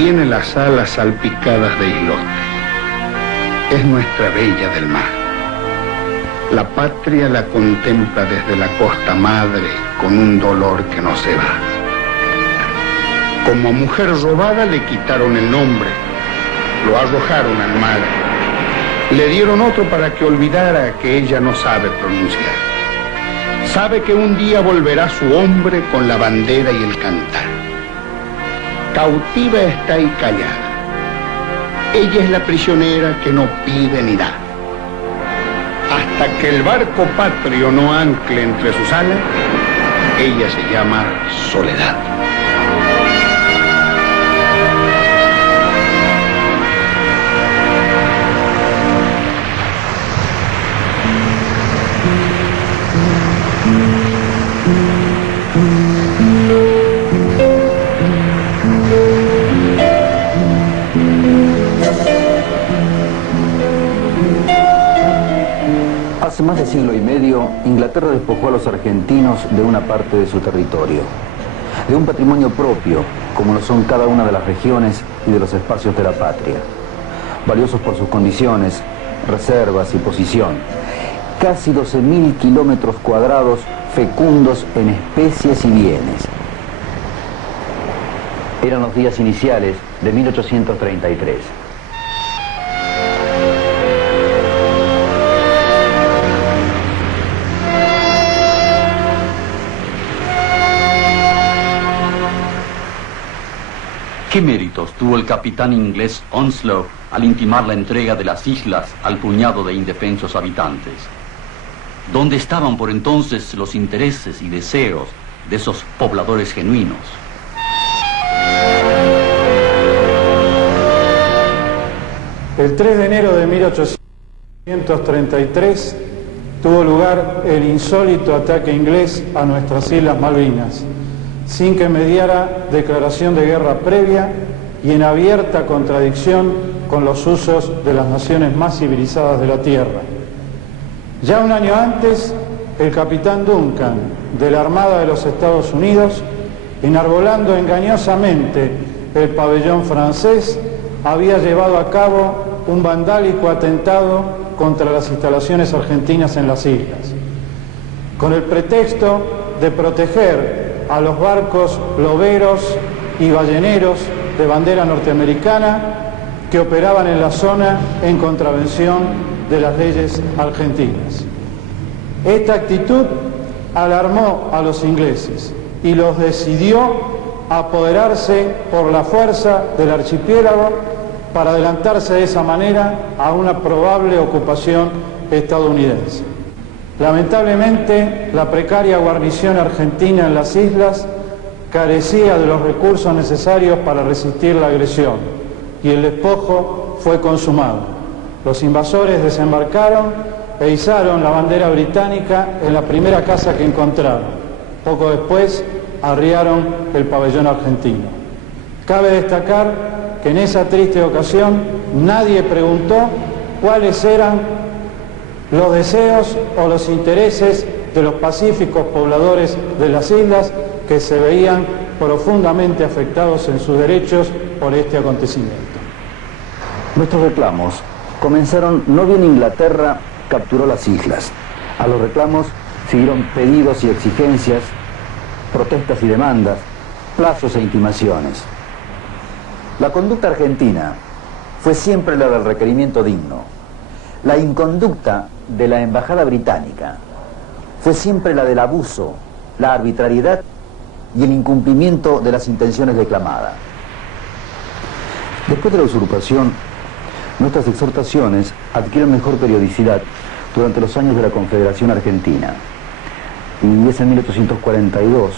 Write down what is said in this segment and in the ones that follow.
Tiene las alas salpicadas de islotes. Es nuestra bella del mar. La patria la contempla desde la costa madre con un dolor que no se va. Como mujer robada le quitaron el nombre, lo arrojaron al mar. Le dieron otro para que olvidara que ella no sabe pronunciar. Sabe que un día volverá su hombre con la bandera y el cantar. Cautiva está y callada. Ella es la prisionera que no pide ni da. Hasta que el barco patrio no ancle entre sus alas, ella se llama Soledad. Hace más de siglo y medio, Inglaterra despojó a los argentinos de una parte de su territorio, de un patrimonio propio, como lo son cada una de las regiones y de los espacios de la patria, valiosos por sus condiciones, reservas y posición. Casi 12.000 kilómetros cuadrados fecundos en especies y bienes. Eran los días iniciales de 1833. ¿Qué méritos tuvo el capitán inglés Onslow al intimar la entrega de las islas al puñado de indefensos habitantes? ¿Dónde estaban por entonces los intereses y deseos de esos pobladores genuinos? El 3 de enero de 1833 tuvo lugar el insólito ataque inglés a nuestras Islas Malvinas, sin que mediara declaración de guerra previa y en abierta contradicción con los usos de las naciones más civilizadas de la Tierra. Ya un año antes, el capitán Duncan, de la Armada de los Estados Unidos, enarbolando engañosamente el pabellón francés, había llevado a cabo un vandálico atentado contra las instalaciones argentinas en las islas, con el pretexto de proteger a los barcos loberos y balleneros de bandera norteamericana que operaban en la zona en contravención de las leyes argentinas. Esta actitud alarmó a los ingleses y los decidió apoderarse por la fuerza del archipiélago para adelantarse de esa manera a una probable ocupación estadounidense. Lamentablemente, la precaria guarnición argentina en las islas carecía de los recursos necesarios para resistir la agresión y el despojo fue consumado. Los invasores desembarcaron e izaron la bandera británica en la primera casa que encontraron. Poco después, arriaron el pabellón argentino. Cabe destacar que en esa triste ocasión nadie preguntó cuáles eran los deseos o los intereses de los pacíficos pobladores de las islas que se veían profundamente afectados en sus derechos por este acontecimiento. Nuestros reclamos comenzaron no bien Inglaterra capturó las islas. A los reclamos siguieron pedidos y exigencias, protestas y demandas, plazos e intimaciones. La conducta argentina fue siempre la del requerimiento digno. La inconducta de la embajada británica fue siempre la del abuso, la arbitrariedad y el incumplimiento de las intenciones declamadas. Después de la usurpación, nuestras exhortaciones adquieren mejor periodicidad durante los años de la Confederación Argentina. Y es en 1842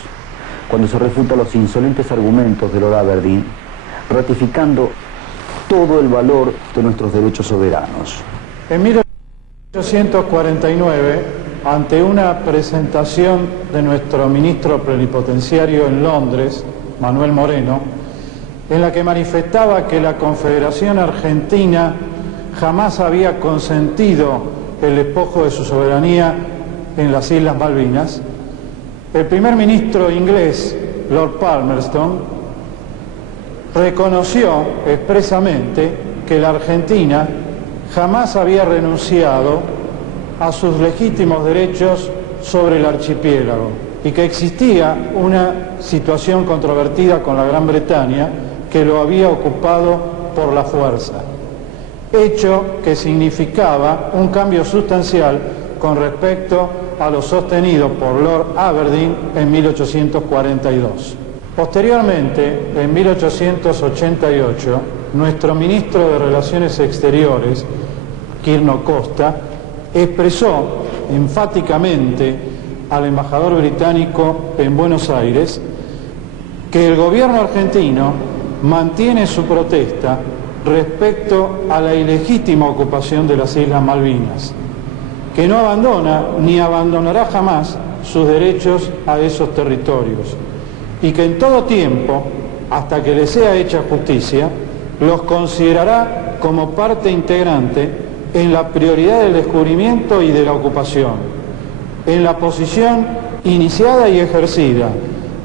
cuando se refutan los insolentes argumentos de Lord Aberdeen, ratificando todo el valor de nuestros derechos soberanos. En 1849, ante una presentación de nuestro ministro plenipotenciario en Londres, Manuel Moreno, en la que manifestaba que la Confederación Argentina jamás había consentido el despojo de su soberanía en las Islas Malvinas, el primer ministro inglés, Lord Palmerston, reconoció expresamente que la Argentina jamás había renunciado a sus legítimos derechos sobre el archipiélago y que existía una situación controvertida con la Gran Bretaña que lo había ocupado por la fuerza, hecho que significaba un cambio sustancial con respecto a lo sostenido por Lord Aberdeen en 1842. Posteriormente, en 1888, nuestro ministro de Relaciones Exteriores, Quirno Costa, expresó enfáticamente al embajador británico en Buenos Aires que el gobierno argentino mantiene su protesta respecto a la ilegítima ocupación de las Islas Malvinas, que no abandona ni abandonará jamás sus derechos a esos territorios y que en todo tiempo, hasta que le sea hecha justicia, los considerará como parte integrante en la prioridad del descubrimiento y de la ocupación, en la posición iniciada y ejercida,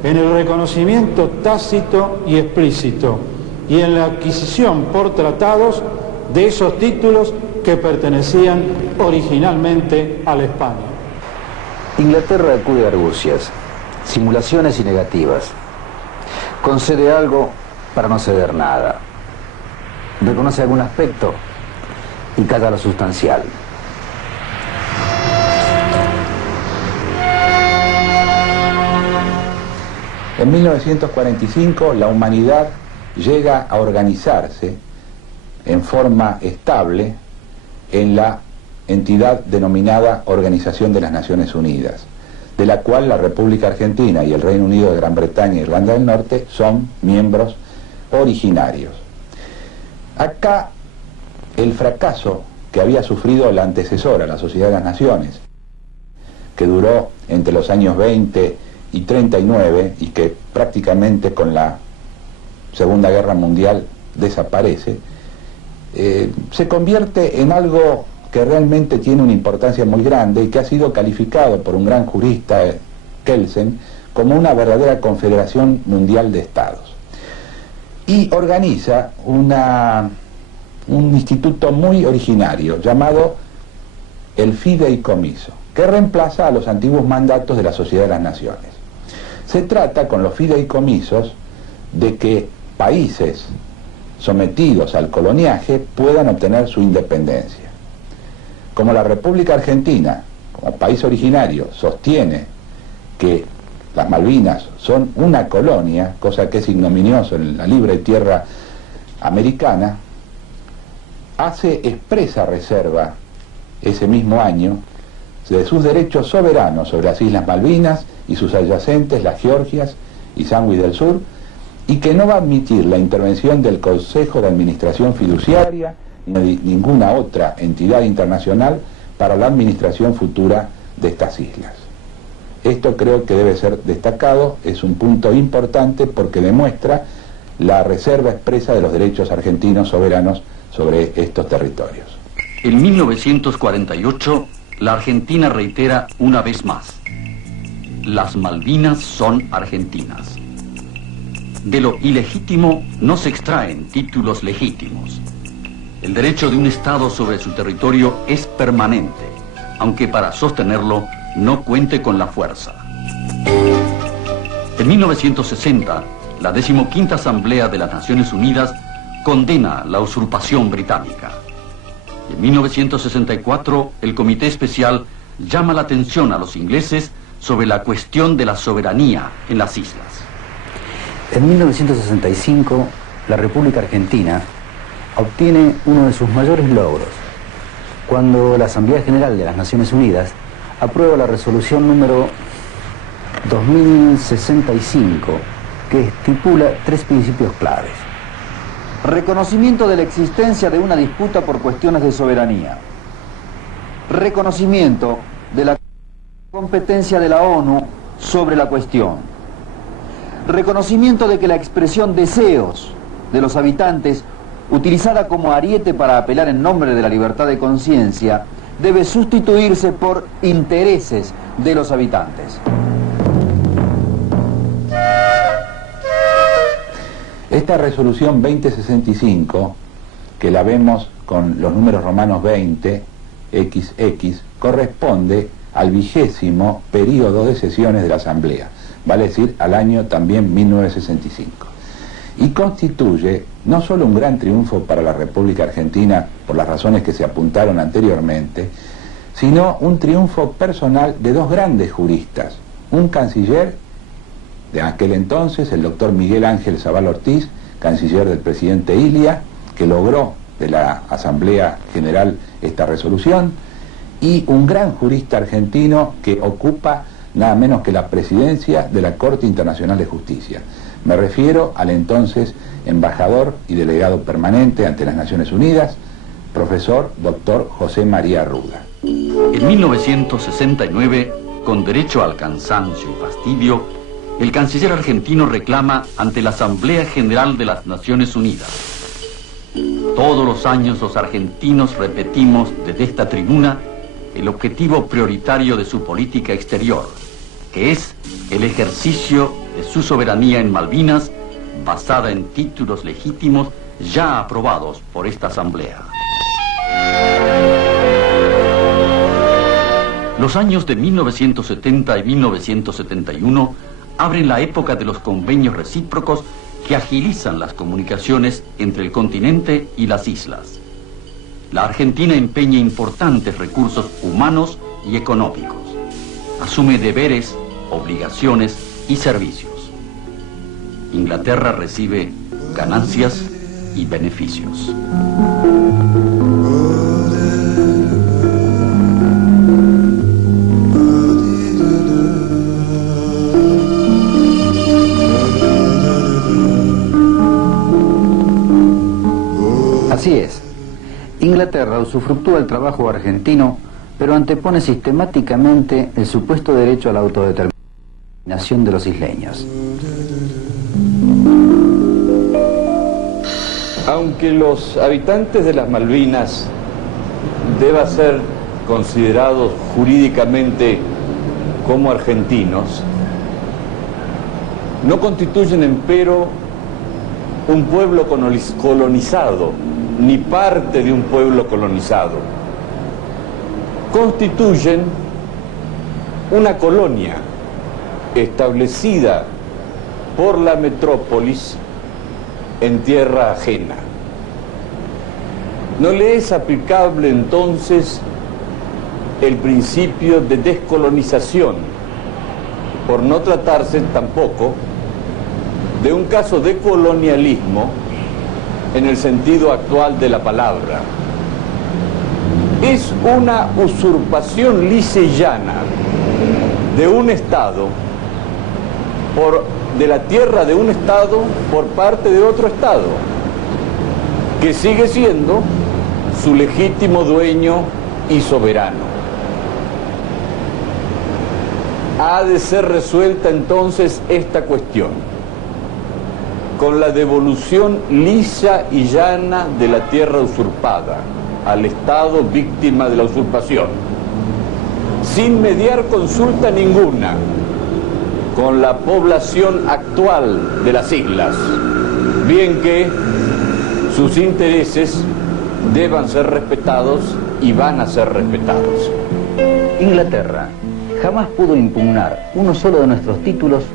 en el reconocimiento tácito y explícito y en la adquisición por tratados de esos títulos que pertenecían originalmente a la España. Inglaterra acude a argucias, simulaciones y negativas. Concede algo para no ceder nada. Reconoce algún aspecto y calla lo sustancial. En 1945 la humanidad llega a organizarse en forma estable en la entidad denominada Organización de las Naciones Unidas, de la cual la República Argentina y el Reino Unido de Gran Bretaña e Irlanda del Norte son miembros originarios. Acá el fracaso que había sufrido la antecesora, la Sociedad de las Naciones, que duró entre los años 20 y 39 y que prácticamente con la Segunda Guerra Mundial desaparece, se convierte en algo que realmente tiene una importancia muy grande y que ha sido calificado por un gran jurista, Kelsen, como una verdadera confederación mundial de estados. Y organiza un instituto muy originario llamado el fideicomiso, que reemplaza a los antiguos mandatos de la Sociedad de las Naciones. Se trata, con los fideicomisos, de que países sometidos al coloniaje puedan obtener su independencia. Como la República Argentina, como país originario, sostiene que las Malvinas son una colonia, cosa que es ignominioso en la libre tierra americana, hace expresa reserva ese mismo año de sus derechos soberanos sobre las Islas Malvinas y sus adyacentes, las Georgias y Sandwich del Sur, y que no va a admitir la intervención del Consejo de Administración Fiduciaria ni de ninguna otra entidad internacional para la administración futura de estas islas. Esto creo que debe ser destacado, es un punto importante porque demuestra la reserva expresa de los derechos argentinos soberanos sobre estos territorios. En 1948, la Argentina reitera una vez más: las Malvinas son argentinas. De lo ilegítimo no se extraen títulos legítimos. El derecho de un Estado sobre su territorio es permanente, aunque para sostenerlo no cuente con la fuerza. En 1960, la 15ª Asamblea de las Naciones Unidas condena la usurpación británica. Y en 1964, el Comité Especial llama la atención a los ingleses sobre la cuestión de la soberanía en las islas. En 1965, la República Argentina obtiene uno de sus mayores logros, cuando la Asamblea General de las Naciones Unidas aprueba la resolución número 2065, que estipula 3 principios claves. Reconocimiento de la existencia de una disputa por cuestiones de soberanía. Reconocimiento de la competencia de la ONU sobre la cuestión. Reconocimiento de que la expresión deseos de los habitantes, utilizada como ariete para apelar en nombre de la libertad de conciencia, debe sustituirse por intereses de los habitantes. Esta resolución 2065, que la vemos con los números romanos 20, XX, corresponde al 20º periodo de sesiones de la Asamblea, vale decir al año también 1965. Y constituye no solo un gran triunfo para la República Argentina, por las razones que se apuntaron anteriormente, sino un triunfo personal de dos grandes juristas, un canciller de aquel entonces, el doctor Miguel Ángel Zabal Ortiz, canciller del presidente Ilia, que logró de la Asamblea General esta resolución, y un gran jurista argentino que ocupa nada menos que la presidencia de la Corte Internacional de Justicia. Me refiero al entonces embajador y delegado permanente ante las Naciones Unidas, profesor doctor José María Arruda. En 1969, con derecho al cansancio y fastidio, el canciller argentino reclama ante la Asamblea General de las Naciones Unidas: todos los años los argentinos repetimos desde esta tribuna el objetivo prioritario de su política exterior, que es el ejercicio de su soberanía en Malvinas, basada en títulos legítimos ya aprobados por esta Asamblea. Los años de 1970 y 1971 abren la época de los convenios recíprocos que agilizan las comunicaciones entre el continente y las islas. La Argentina empeña importantes recursos humanos y económicos. Asume deberes, obligaciones y servicios. Inglaterra recibe ganancias y beneficios. Así es. Inglaterra usufructúa el trabajo argentino, pero antepone sistemáticamente el supuesto derecho a la autodeterminación de los isleños. Aunque los habitantes de las Malvinas deban ser considerados jurídicamente como argentinos, no constituyen empero un pueblo colonizado, ni parte de un pueblo colonizado. Constituyen una colonia establecida por la metrópolis en tierra ajena. ¿No le es aplicable entonces el principio de descolonización, por no tratarse tampoco de un caso de colonialismo en el sentido actual de la palabra? Es una usurpación lisa y llana de un Estado, de la tierra de un Estado por parte de otro Estado, que sigue siendo su legítimo dueño y soberano. Ha de ser resuelta entonces esta cuestión con la devolución lisa y llana de la tierra usurpada al Estado víctima de la usurpación, sin mediar consulta ninguna con la población actual de las islas, bien que sus intereses deban ser respetados y van a ser respetados. Inglaterra jamás pudo impugnar uno solo de nuestros títulos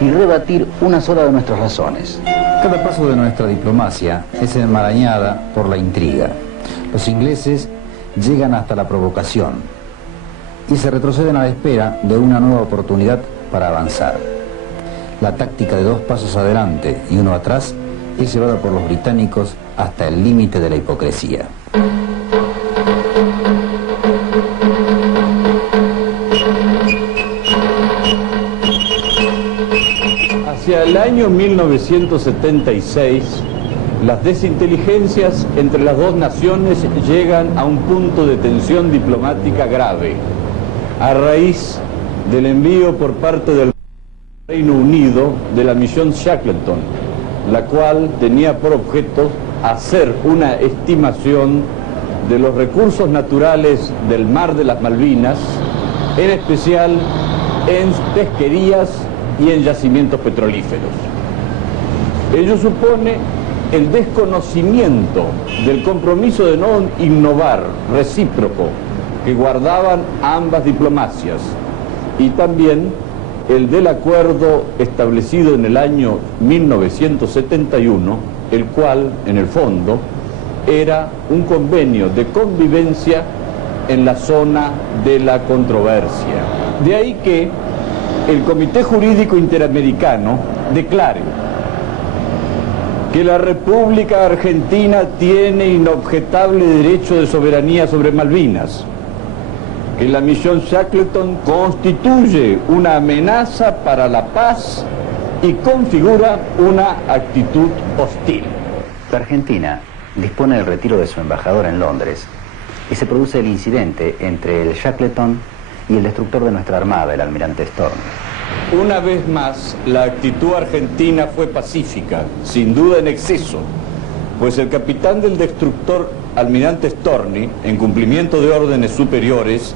y rebatir una sola de nuestras razones. Cada paso de nuestra diplomacia es enmarañada por la intriga. Los ingleses llegan hasta la provocación y se retroceden a la espera de una nueva oportunidad para avanzar. La táctica de 2 pasos adelante y 1 atrás es llevada por los británicos hasta el límite de la hipocresía. Hacia el año 1976, las desinteligencias entre las dos naciones llegan a un punto de tensión diplomática grave, a raíz del envío por parte del Reino Unido de la misión Shackleton, la cual tenía por objeto hacer una estimación de los recursos naturales del mar de las Malvinas, en especial en pesquerías y en yacimientos petrolíferos. Ello supone el desconocimiento del compromiso de no innovar recíproco que guardaban ambas diplomacias y también el del acuerdo establecido en el año 1971, el cual, en el fondo, era un convenio de convivencia en la zona de la controversia. De ahí que el Comité Jurídico Interamericano declare que la República Argentina tiene inobjetable derecho de soberanía sobre Malvinas, que la misión Shackleton constituye una amenaza para la paz y configura una actitud hostil. La Argentina dispone del retiro de su embajador en Londres y se produce el incidente entre el Shackleton y el destructor de nuestra armada, el almirante Storni. Una vez más, la actitud argentina fue pacífica, sin duda en exceso, pues el capitán del destructor, almirante Storni, en cumplimiento de órdenes superiores,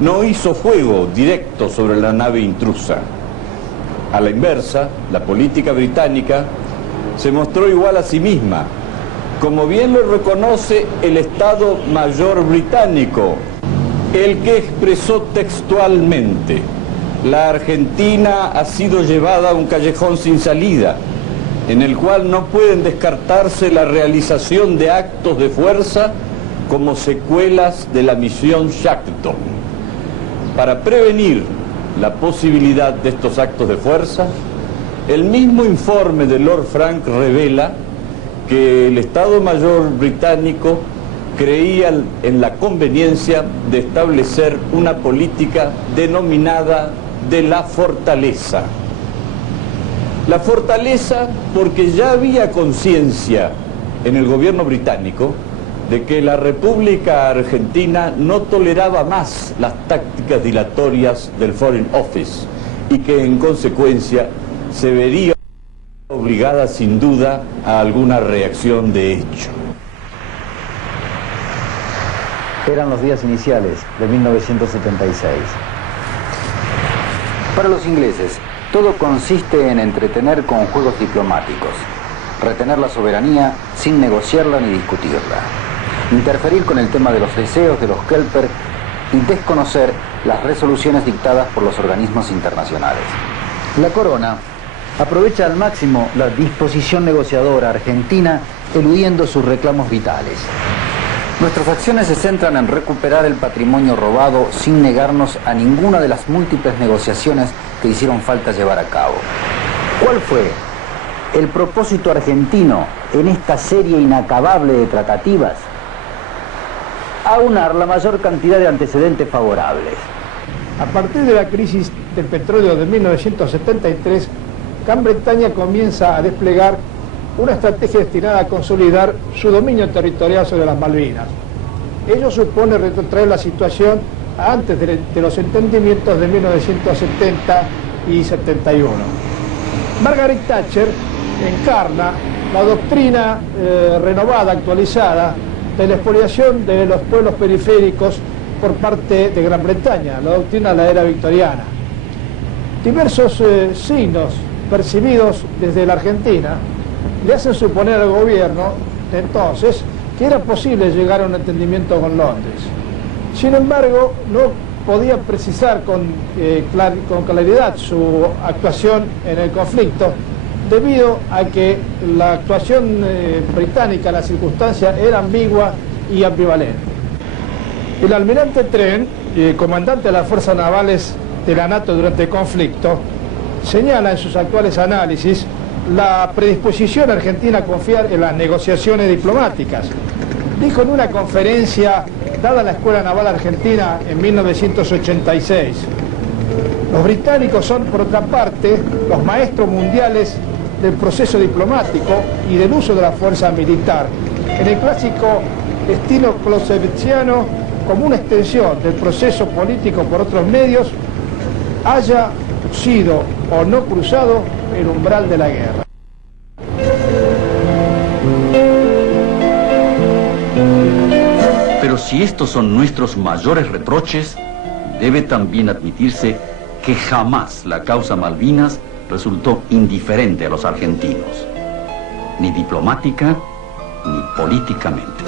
no hizo fuego directo sobre la nave intrusa. A la inversa, la política británica se mostró igual a sí misma, como bien lo reconoce el Estado Mayor británico, el que expresó textualmente: la Argentina ha sido llevada a un callejón sin salida, en el cual no pueden descartarse la realización de actos de fuerza como secuelas de la misión Shackleton. Para prevenir la posibilidad de estos actos de fuerza, el mismo informe de Lord Frank revela que el Estado Mayor británico creía en la conveniencia de establecer una política denominada de la fortaleza. La fortaleza porque ya había conciencia en el gobierno británico de que la República Argentina no toleraba más las tácticas dilatorias del Foreign Office y que en consecuencia se vería obligada sin duda a alguna reacción de hecho. Eran los días iniciales de 1976. Para los ingleses, todo consiste en entretener con juegos diplomáticos, retener la soberanía sin negociarla ni discutirla, interferir con el tema de los deseos de los Kelper y desconocer las resoluciones dictadas por los organismos internacionales. La corona aprovecha al máximo la disposición negociadora argentina, eludiendo sus reclamos vitales. Nuestras acciones se centran en recuperar el patrimonio robado sin negarnos a ninguna de las múltiples negociaciones que hicieron falta llevar a cabo. ¿Cuál fue el propósito argentino en esta serie inacabable de tratativas? Aunar la mayor cantidad de antecedentes favorables. A partir de la crisis del petróleo de 1973, Gran Bretaña comienza a desplegar una estrategia destinada a consolidar su dominio territorial sobre las Malvinas. Ello supone retrotraer la situación antes de los entendimientos de 1970 y 71. Margaret Thatcher encarna la doctrina renovada, actualizada, de la expoliación de los pueblos periféricos por parte de Gran Bretaña, la doctrina de la era victoriana. Diversos signos percibidos desde la Argentina le hacen suponer al gobierno de entonces que era posible llegar a un entendimiento con Londres. Sin embargo, no podía precisar con claridad su actuación en el conflicto, debido a que la actuación británica, la circunstancia, era ambigua y ambivalente. El almirante Trent, comandante de las fuerzas navales de la NATO durante el conflicto, señala en sus actuales análisis la predisposición argentina a confiar en las negociaciones diplomáticas. Dijo en una conferencia dada a la Escuela Naval Argentina en 1986, los británicos son, por otra parte, los maestros mundiales del proceso diplomático y del uso de la fuerza militar, en el clásico estilo clausewitziano, como una extensión del proceso político por otros medios, haya sido o no cruzado el umbral de la guerra. Pero si estos son nuestros mayores reproches, debe también admitirse que jamás la causa Malvinas resultó indiferente a los argentinos. ni diplomática ni políticamente.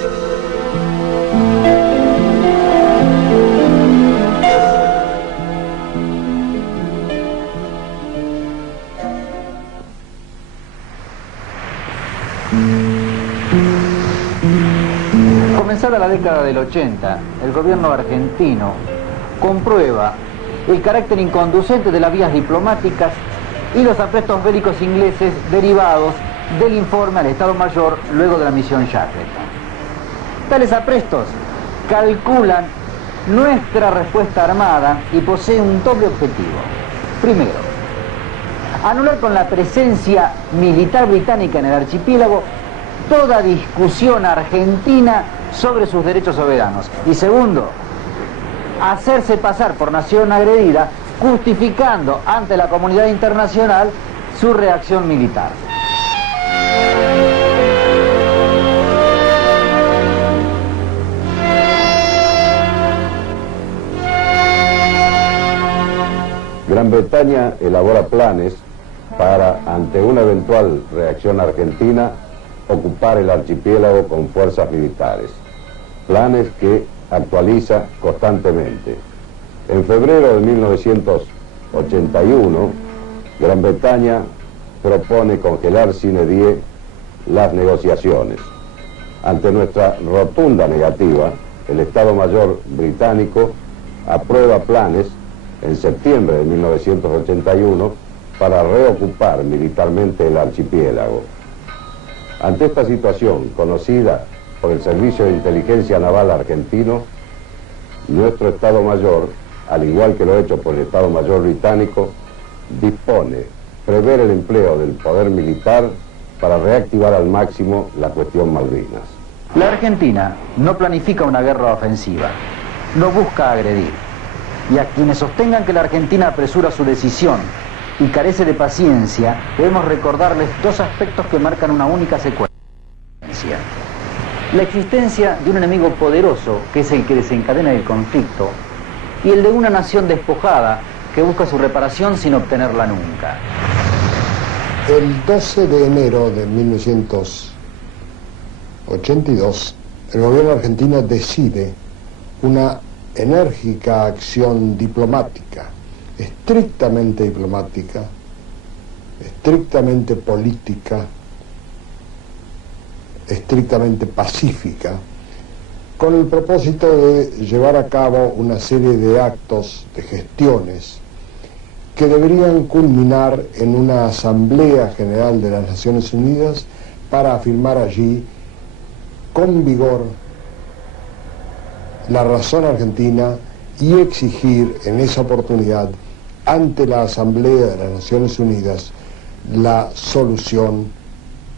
Comenzada la década del 80, el gobierno argentino comprueba el carácter inconducente de las vías diplomáticas y los aprestos bélicos ingleses derivados del informe al Estado Mayor luego de la misión Shackleton. Tales aprestos calculan nuestra respuesta armada y poseen un doble objetivo. Primero, anular con la presencia militar británica en el archipiélago toda discusión argentina sobre sus derechos soberanos. Y segundo, hacerse pasar por nación agredida, justificando ante la comunidad internacional su reacción militar. Gran Bretaña elabora planes para, ante una eventual reacción argentina, ocupar el archipiélago con fuerzas militares. Planes que actualiza constantemente. En febrero de 1981, Gran Bretaña propone congelar sine die las negociaciones. Ante nuestra rotunda negativa, el Estado Mayor británico aprueba planes en septiembre de 1981 para reocupar militarmente el archipiélago. Ante esta situación, conocida por el Servicio de Inteligencia Naval argentino, nuestro Estado Mayor, al igual que lo hecho por el Estado Mayor británico, prever el empleo del poder militar para reactivar al máximo la cuestión Malvinas. La Argentina no planifica una guerra ofensiva, no busca agredir. Y a quienes sostengan que la Argentina apresura su decisión y carece de paciencia, debemos recordarles dos aspectos que marcan una única secuencia. La existencia de un enemigo poderoso, que es el que desencadena el conflicto, y el de una nación despojada, que busca su reparación sin obtenerla nunca. El 12 de enero de 1982, el gobierno argentino decide una enérgica acción diplomática, estrictamente diplomática, estrictamente política, estrictamente pacífica, con el propósito de llevar a cabo una serie de actos, de gestiones, que deberían culminar en una Asamblea General de las Naciones Unidas para afirmar allí con vigor la razón argentina y exigir en esa oportunidad ante la Asamblea de las Naciones Unidas la solución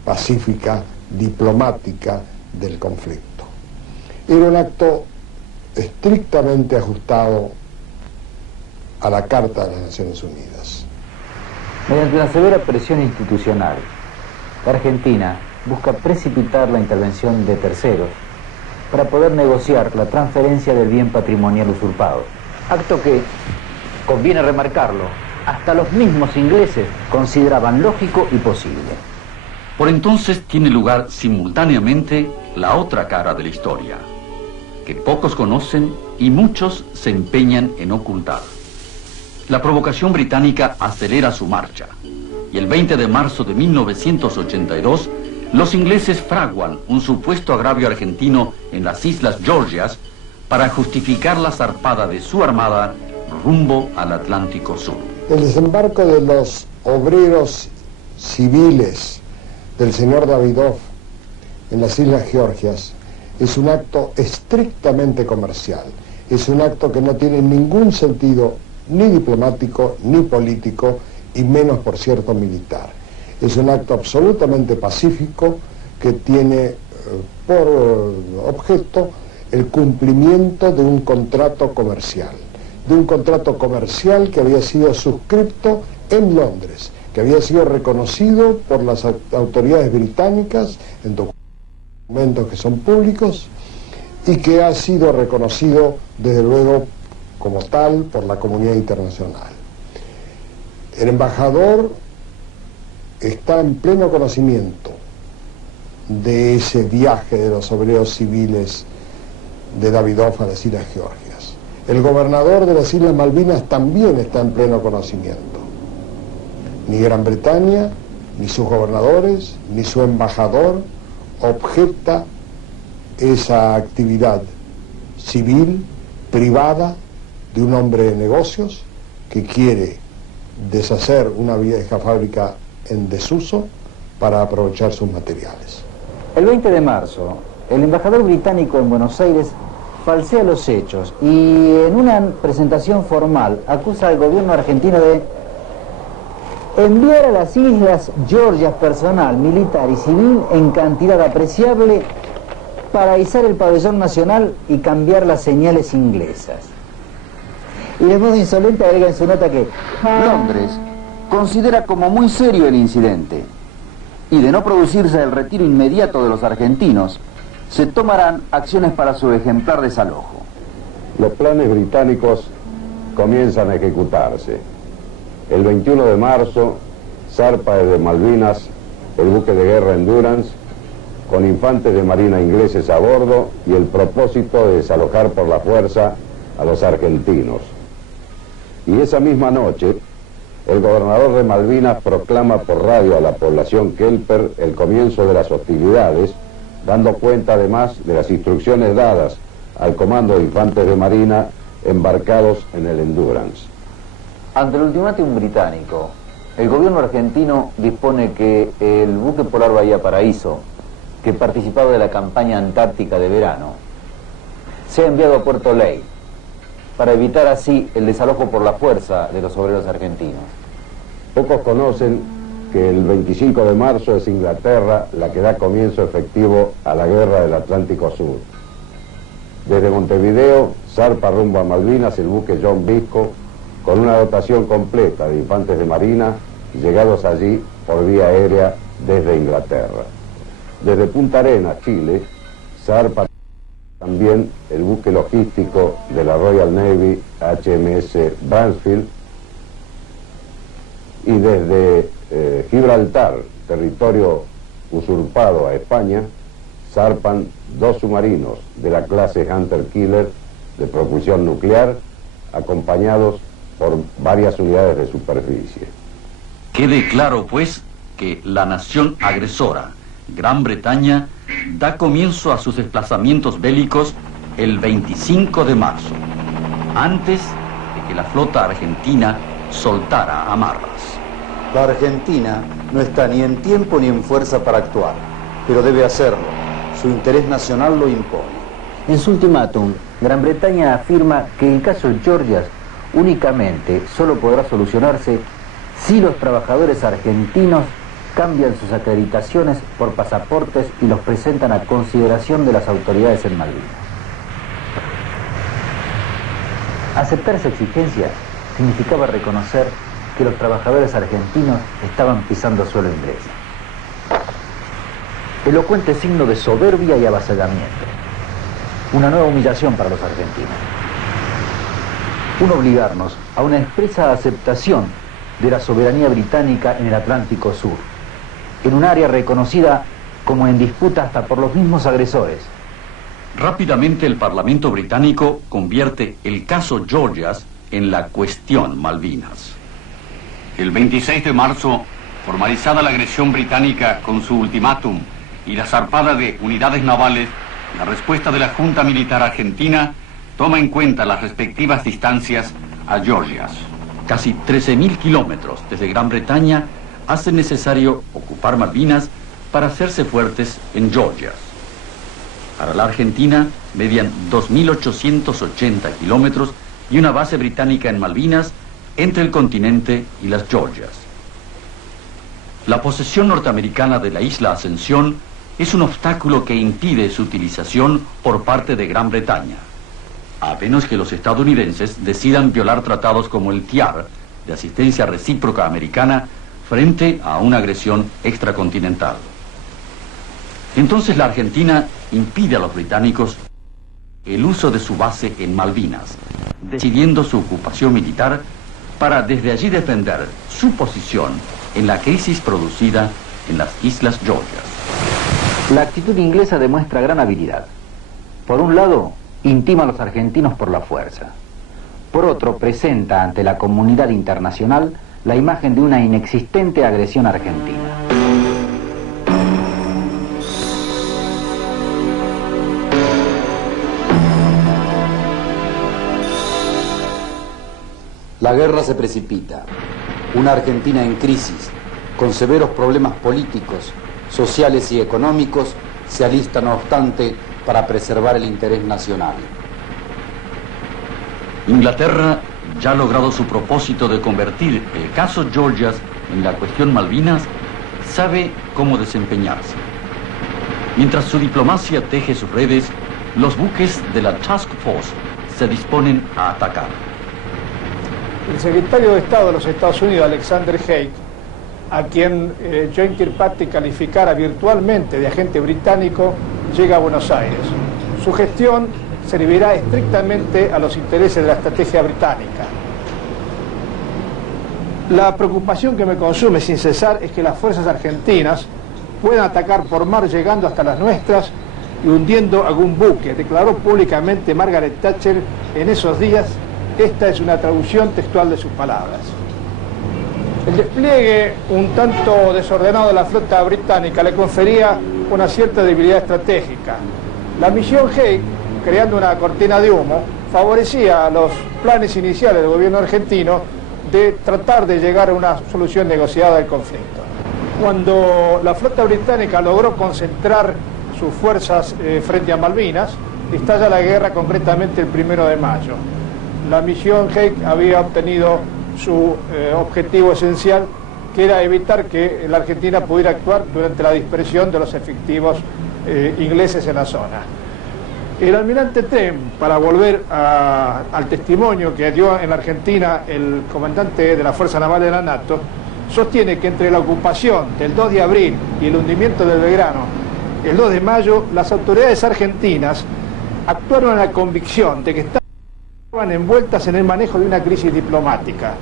pacífica, diplomática del conflicto. Era un acto estrictamente ajustado a la Carta de las Naciones Unidas. Mediante una severa presión institucional, la Argentina busca precipitar la intervención de terceros para poder negociar la transferencia del bien patrimonial usurpado. Acto que, conviene remarcarlo, hasta los mismos ingleses consideraban lógico y posible. Por entonces tiene lugar simultáneamente la otra cara de la historia, que pocos conocen y muchos se empeñan en ocultar. La provocación británica acelera su marcha, y el 20 de marzo de 1982, los ingleses fraguan un supuesto agravio argentino en las Islas Georgias para justificar la zarpada de su armada rumbo al Atlántico Sur. El desembarco de los obreros civiles del señor Davidov en las Islas Georgias es un acto estrictamente comercial, es un acto que no tiene ningún sentido ni diplomático ni político y menos, por cierto, militar. Es un acto absolutamente pacífico que tiene por objeto el cumplimiento de un contrato comercial, que había sido suscripto en Londres, que había sido reconocido por las autoridades británicas en documentos que son públicos y que ha sido reconocido desde luego como tal por la comunidad internacional. El embajador está en pleno conocimiento de ese viaje de los obreros civiles de Davidoff a las Islas Georgias. El gobernador de las Islas Malvinas también está en pleno conocimiento. Ni Gran Bretaña, ni sus gobernadores, ni su embajador objeta esa actividad civil, privada, de un hombre de negocios que quiere deshacer una vieja fábrica en desuso para aprovechar sus materiales. El 20 de marzo, el embajador británico en Buenos Aires falsea los hechos y en una presentación formal acusa al gobierno argentino de enviar a las Islas Georgias personal, militar y civil en cantidad apreciable para izar el pabellón nacional y cambiar las señales inglesas. Y de modo insolente agrega en su nota que Londres considera como muy serio el incidente y de no producirse el retiro inmediato de los argentinos, se tomarán acciones para su ejemplar desalojo. Los planes británicos comienzan a ejecutarse. El 21 de marzo zarpa desde Malvinas el buque de guerra Endurance con infantes de marina ingleses a bordo y el propósito de desalojar por la fuerza a los argentinos. Y esa misma noche, el gobernador de Malvinas proclama por radio a la población Kelper el comienzo de las hostilidades, dando cuenta además de las instrucciones dadas al comando de infantes de marina embarcados en el Endurance. Ante el ultimátum británico, el gobierno argentino dispone que el buque polar Bahía Paraíso, que participaba de la campaña antártica de verano, sea enviado a Puerto Ley, para evitar así el desalojo por la fuerza de los obreros argentinos. Pocos conocen que el 25 de marzo es Inglaterra la que da comienzo efectivo a la guerra del Atlántico Sur. Desde Montevideo zarpa rumbo a Malvinas el buque John Bisco con una dotación completa de infantes de marina llegados allí por vía aérea desde Inglaterra. Desde Punta Arenas, Chile, zarpa también el buque logístico de la Royal Navy HMS Bransfield y desde Gibraltar, territorio usurpado a España, zarpan 2 submarinos de la clase Hunter Killer de propulsión nuclear, acompañados por varias unidades de superficie. Quede claro, pues, que la nación agresora, Gran Bretaña, da comienzo a sus desplazamientos bélicos el 25 de marzo, antes de que la flota argentina soltara amarras. La Argentina no está ni en tiempo ni en fuerza para actuar, pero debe hacerlo. Su interés nacional lo impone. En su ultimátum, Gran Bretaña afirma que el caso Georgias únicamente solo podrá solucionarse si los trabajadores argentinos cambian sus acreditaciones por pasaportes y los presentan a consideración de las autoridades en Malvinas. Aceptar esa exigencia significaba reconocer que los trabajadores argentinos estaban pisando suelo inglés. Elocuente signo de soberbia y avasallamiento. Una nueva humillación para los argentinos. Un obligarnos a una expresa aceptación de la soberanía británica en el Atlántico Sur, en un área reconocida como en disputa hasta por los mismos agresores. Rápidamente el Parlamento británico convierte el caso Georgias en la cuestión Malvinas. El 26 de marzo, formalizada la agresión británica con su ultimátum y la zarpada de unidades navales, la respuesta de la Junta Militar Argentina toma en cuenta las respectivas distancias a Georgias. Casi 13.000 kilómetros desde Gran Bretaña hace necesario ocupar Malvinas para hacerse fuertes en Georgias. Para la Argentina median 2.880 kilómetros y una base británica en Malvinas entre el continente y las Georgias. La posesión norteamericana de la isla Ascensión es un obstáculo que impide su utilización por parte de Gran Bretaña, a menos que los estadounidenses decidan violar tratados como el TIAR, de asistencia recíproca americana, frente a una agresión extracontinental. Entonces la Argentina impide a los británicos el uso de su base en Malvinas, decidiendo su ocupación militar para desde allí defender su posición en la crisis producida en las Islas Georgias. La actitud inglesa demuestra gran habilidad. Por un lado, intima a los argentinos por la fuerza. Por otro, presenta ante la comunidad internacional la imagen de una inexistente agresión argentina. La guerra se precipita. Una Argentina en crisis, con severos problemas políticos, sociales y económicos, se alista no obstante para preservar el interés nacional. Inglaterra ya ha logrado su propósito de convertir el caso Georgias en la cuestión Malvinas, sabe cómo desempeñarse. Mientras su diplomacia teje sus redes, los buques de la Task Force se disponen a atacar. El secretario de Estado de los Estados Unidos, Alexander Haig, a quien John Kirkpatrick calificara virtualmente de agente británico, llega a Buenos Aires. Su gestión servirá estrictamente a los intereses de la estrategia británica. La preocupación que me consume sin cesar es que las fuerzas argentinas puedan atacar por mar llegando hasta las nuestras y hundiendo algún buque, declaró públicamente Margaret Thatcher en esos días. Esta es una traducción textual de sus palabras. El despliegue un tanto desordenado de la flota británica le confería una cierta debilidad estratégica. La misión Haig, creando una cortina de humo, favorecía los planes iniciales del gobierno argentino de tratar de llegar a una solución negociada del conflicto. Cuando la flota británica logró concentrar sus fuerzas frente a Malvinas, estalla la guerra concretamente el 1 de mayo. La misión Haig había obtenido su objetivo esencial, que era evitar que la Argentina pudiera actuar durante la dispersión de los efectivos ingleses en la zona. El almirante Trem, para volver al testimonio que dio en la Argentina el comandante de la Fuerza Naval de la NATO, sostiene que entre la ocupación del 2 de abril y el hundimiento del Belgrano, el 2 de mayo, las autoridades argentinas actuaron en la convicción de que estaban envueltas en el manejo de una crisis diplomática.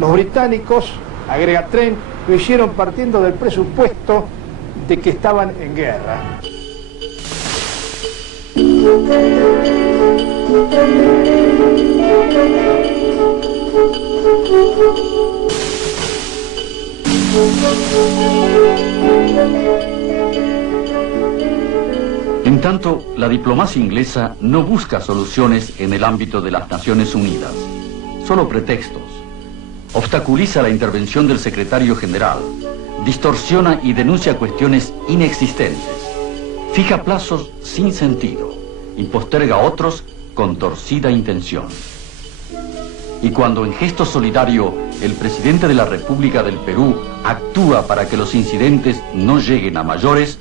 Los británicos, agrega Trent, lo hicieron partiendo del presupuesto de que estaban en guerra. En tanto, la diplomacia inglesa no busca soluciones en el ámbito de las Naciones Unidas, solo pretextos. Obstaculiza la intervención del secretario general, distorsiona y denuncia cuestiones inexistentes, fija plazos sin sentido y posterga otros con torcida intención. Y cuando en gesto solidario el presidente de la República del Perú actúa para que los incidentes no lleguen a mayores,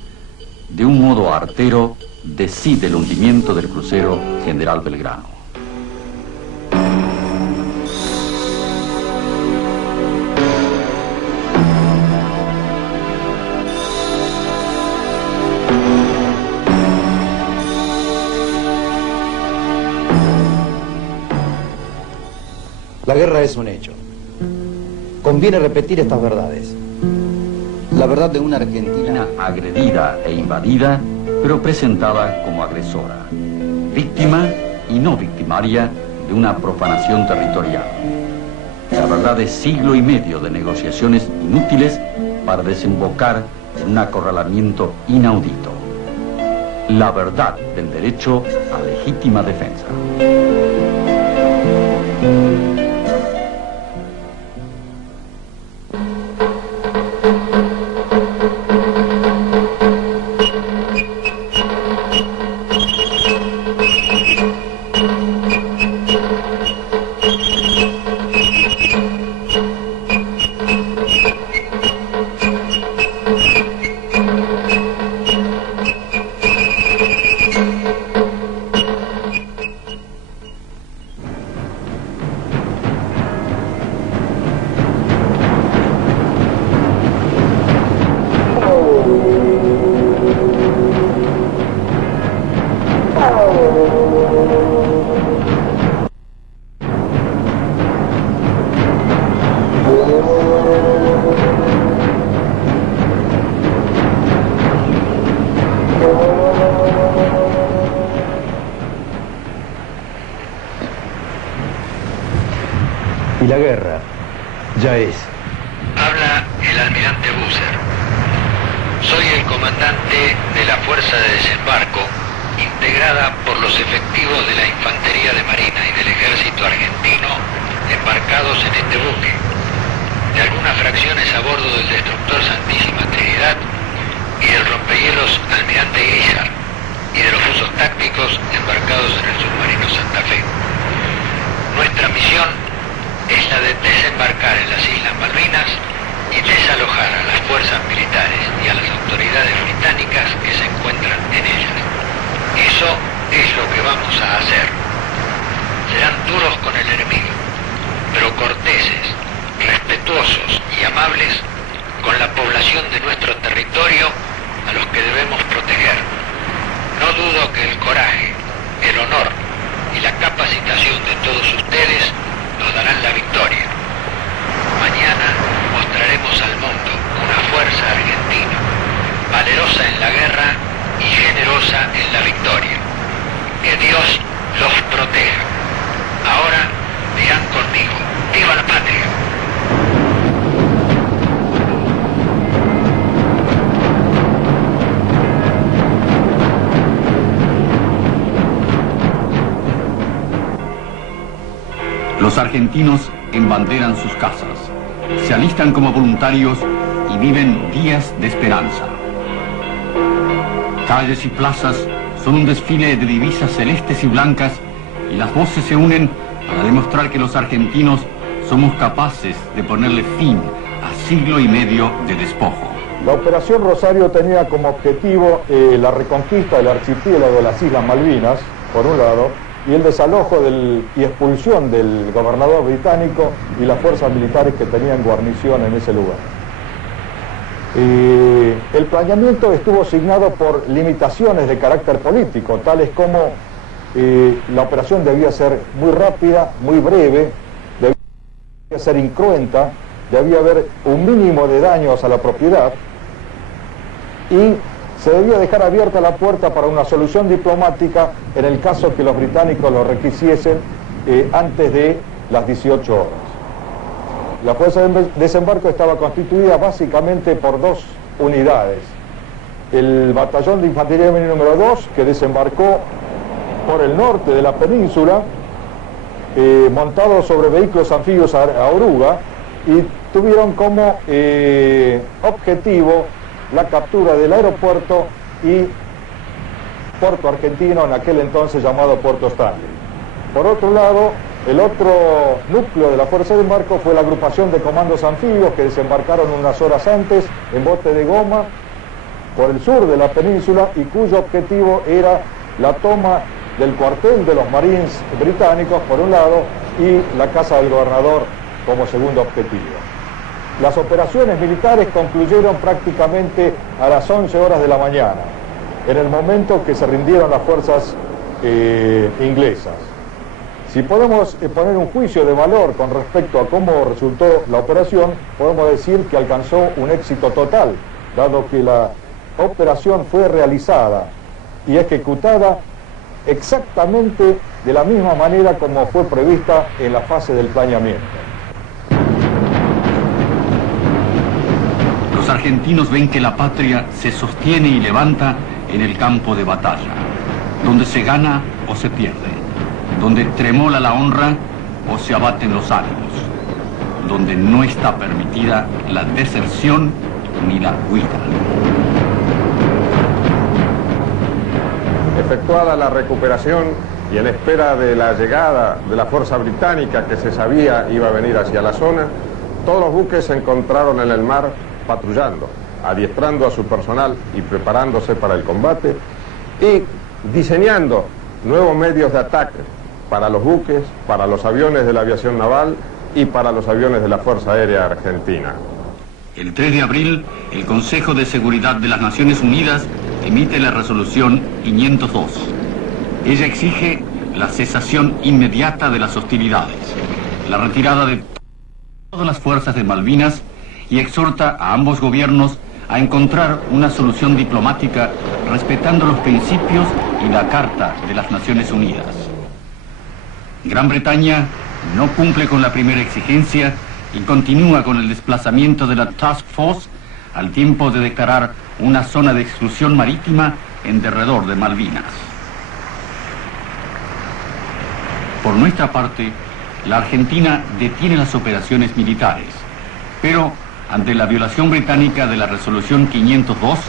de un modo artero decide el hundimiento del crucero General Belgrano. La guerra es un hecho. Conviene repetir estas verdades. La verdad de una Argentina agredida e invadida, pero presentada como agresora, víctima y no victimaria de una profanación territorial. La verdad de siglo y medio de negociaciones inútiles para desembocar en un acorralamiento inaudito. La verdad del derecho a legítima defensa. la guerra ya es. Habla el almirante Busser. Soy el comandante de la Fuerza de Desembarco, integrada por los efectivos de la Infantería de Marina y del Ejército Argentino embarcados en este buque, de algunas fracciones a bordo del destructor Santísima Trinidad y del rompehielos Almirante Guízar, y de los buzos tácticos embarcados en el submarino Santa Fe. Nuestra misión es la de desembarcar en las Islas Malvinas y desalojar a las fuerzas militares y a las autoridades británicas que se encuentran en ellas. Eso es lo que vamos a hacer. Serán duros con el enemigo, pero corteses, respetuosos y amables con la población de nuestro territorio a los que debemos proteger. No dudo que el coraje, el honor y la capacitación de todos ustedes nos darán la victoria. Mañana mostraremos al mundo una fuerza argentina, valerosa en la guerra y generosa en la victoria. Que Dios los proteja. Ahora dirán conmigo, ¡viva la patria! Los argentinos embanderan sus casas, se alistan como voluntarios y viven días de esperanza. Calles y plazas son un desfile de divisas celestes y blancas, y las voces se unen para demostrar que los argentinos somos capaces de ponerle fin a siglo y medio de despojo. La Operación Rosario tenía como objetivo la reconquista del archipiélago de las Islas Malvinas, por un lado, y el desalojo y expulsión del gobernador británico y las fuerzas militares que tenían guarnición en ese lugar. El planeamiento estuvo signado por limitaciones de carácter político, tales como la operación debía ser muy rápida, muy breve, debía ser incruenta, debía haber un mínimo de daños a la propiedad y se debía dejar abierta la puerta para una solución diplomática en el caso que los británicos lo requisiesen antes de las 18 horas. La fuerza de desembarco estaba constituida básicamente por dos unidades. El batallón de infantería número 2, que desembarcó por el norte de la península, montado sobre vehículos anfibios a oruga, y tuvieron como objetivo la captura del aeropuerto y Puerto Argentino, en aquel entonces llamado Puerto Stanley. Por otro lado, el otro núcleo de la fuerza de embarco fue la agrupación de comandos anfibios que desembarcaron unas horas antes en bote de goma por el sur de la península y cuyo objetivo era la toma del cuartel de los Marines británicos por un lado y la casa del gobernador como segundo objetivo. Las operaciones militares concluyeron prácticamente a las 11 horas de la mañana, en el momento que se rindieron las fuerzas inglesas. Si podemos poner un juicio de valor con respecto a cómo resultó la operación, podemos decir que alcanzó un éxito total, dado que la operación fue realizada y ejecutada exactamente de la misma manera como fue prevista en la fase del planeamiento. Los argentinos ven que la patria se sostiene y levanta en el campo de batalla, donde se gana o se pierde, donde tremola la honra o se abaten los ánimos, donde no está permitida la deserción ni la huida. Efectuada la recuperación y en espera de la llegada de la fuerza británica que se sabía iba a venir hacia la zona, todos los buques se encontraron en el mar patrullando, adiestrando a su personal y preparándose para el combate y diseñando nuevos medios de ataque para los buques, para los aviones de la aviación naval y para los aviones de la Fuerza Aérea Argentina. El 3 de abril, el Consejo de Seguridad de las Naciones Unidas emite la resolución 502. Ella exige la cesación inmediata de las hostilidades, la retirada de todas las fuerzas de Malvinas y exhorta a ambos gobiernos a encontrar una solución diplomática respetando los principios y la Carta de las Naciones Unidas. Gran Bretaña no cumple con la primera exigencia y continúa con el desplazamiento de la Task Force al tiempo de declarar una zona de exclusión marítima en derredor de Malvinas. Por nuestra parte, la Argentina detiene las operaciones militares, pero ante la violación británica de la Resolución 502,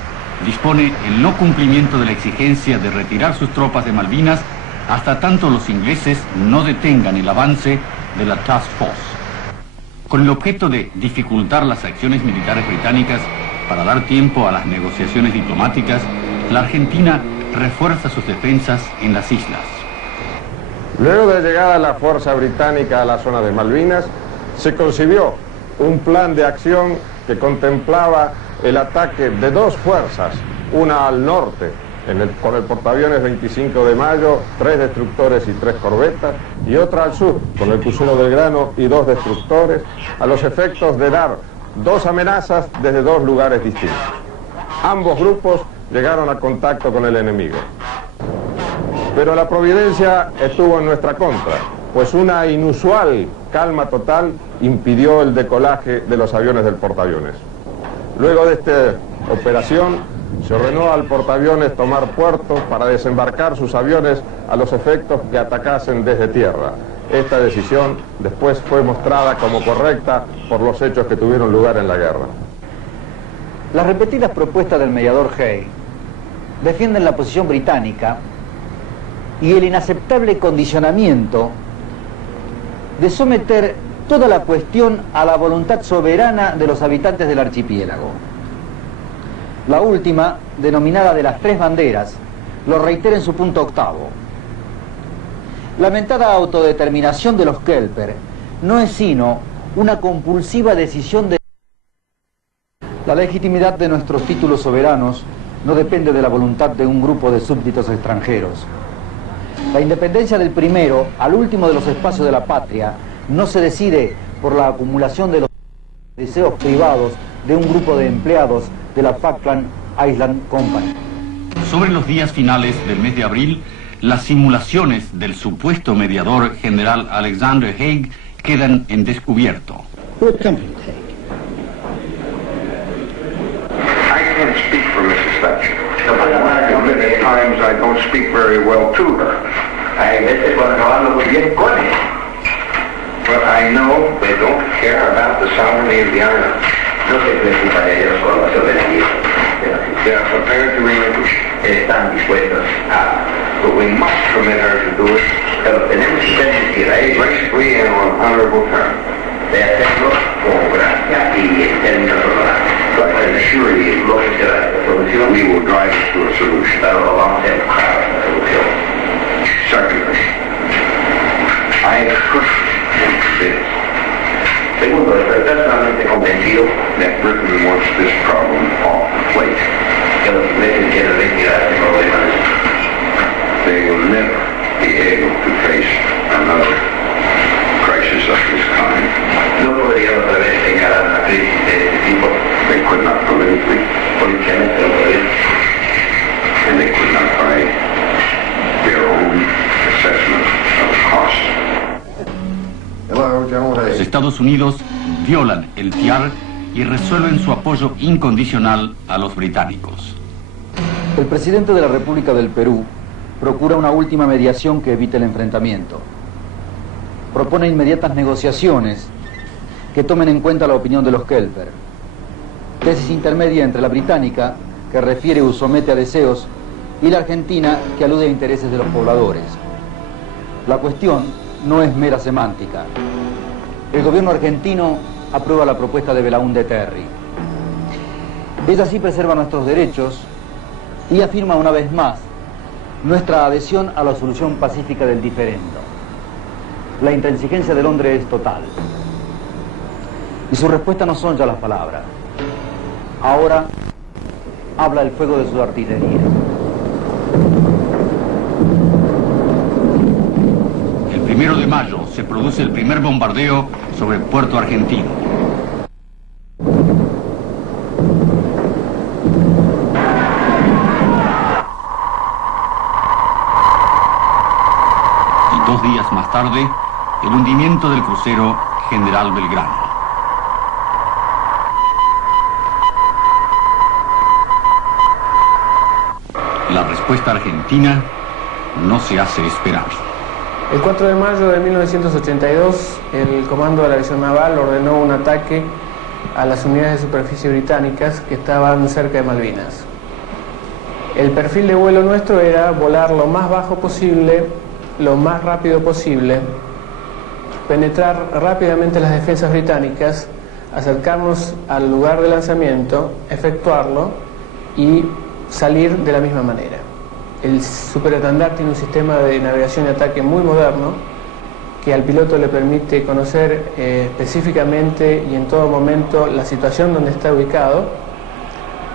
dispone el no cumplimiento de la exigencia de retirar sus tropas de Malvinas hasta tanto los ingleses no detengan el avance de la Task Force. Con el objeto de dificultar las acciones militares británicas para dar tiempo a las negociaciones diplomáticas, la Argentina refuerza sus defensas en las islas. Luego de llegada la fuerza británica a la zona de Malvinas, se concibió un plan de acción que contemplaba el ataque de dos fuerzas, una al norte, con el portaaviones 25 de Mayo, 3 destructores y 3 corbetas, y otra al sur, con el crucero Belgrano y 2 destructores, a los efectos de dar 2 amenazas desde 2 lugares distintos. Ambos grupos llegaron a contacto con el enemigo. Pero la providencia estuvo en nuestra contra, pues una inusual calma total impidió el decolaje de los aviones del portaaviones. Luego de esta operación, se ordenó al portaaviones tomar puertos para desembarcar sus aviones a los efectos que atacasen desde tierra. Esta decisión después fue mostrada como correcta por los hechos que tuvieron lugar en la guerra. Las repetidas propuestas del mediador Haig defienden la posición británica y el inaceptable condicionamiento de someter toda la cuestión a la voluntad soberana de los habitantes del archipiélago. La última, denominada de las 3 banderas, lo reitera en su punto 8. La mentada autodeterminación de los Kelper no es sino una compulsiva decisión de... La legitimidad de nuestros títulos soberanos no depende de la voluntad de un grupo de súbditos extranjeros. La independencia del primero al último de los espacios de la patria no se decide por la acumulación de los deseos privados de un grupo de empleados de la Falkland Island Company. Sobre los días finales del mes de abril, las simulaciones del supuesto mediador general Alexander Haig quedan en descubierto. What company, Haig? I can't speak for Mrs. Thatcher. Many times I don't speak very well to her. But I know they don't care about the sovereignty of the island. No se preocupa de ellos por la soberanía. They are prepared to relinquish. Están dispuestos a... But we must permit her to do it. Pero tenemos que permitir a ellos gracefully and on honorable terms. De hacerlo con gracia y en términos honorables. But I assure you, lo que será la solución, we will drive it to a solution. pero lo vamos a empujar a la solución. Secondly, I am personally convinced Segundo, estoy personalmente convencido that Britain wants this problem off the plate. que los ingleses quieren retirar este problema. They will never be able to face another crisis of this kind. No podrían otra vez encarar una crisis de este tipo. They could not politically, Políticamente no podrían. and they could not by their own assessment of the cost. Hello, General Los Haig. Estados Unidos violan el TIAR y resuelven su apoyo incondicional a los británicos. El presidente de la República del Perú procura una última mediación que evite el enfrentamiento. Propone inmediatas negociaciones que tomen en cuenta la opinión de los Kelper. Tesis intermedia entre la británica, que refiere o somete a deseos, y la argentina, que alude a intereses de los pobladores. La cuestión no es mera semántica. El gobierno argentino aprueba la propuesta de Belaúnde Terry. Ella sí preserva nuestros derechos y afirma una vez más nuestra adhesión a la solución pacífica del diferendo. La intransigencia del hombre es total. Y su respuesta no son ya las palabras. Ahora habla el fuego de su artillería. El 1 de mayo se produce el primer bombardeo sobre Puerto Argentino. Y 2 días más tarde, El hundimiento del crucero General Belgrano. La respuesta argentina no se hace esperar. El 4 de mayo de 1982, el Comando de la Aviación Naval ordenó un ataque a las unidades de superficie británicas que estaban cerca de Malvinas. El perfil de vuelo nuestro era volar lo más bajo posible, lo más rápido posible, penetrar rápidamente las defensas británicas, acercarnos al lugar de lanzamiento, efectuarlo y salir de la misma manera. El superestandarte tiene un sistema de navegación y ataque muy moderno que al piloto le permite conocer específicamente y en todo momento la situación donde está ubicado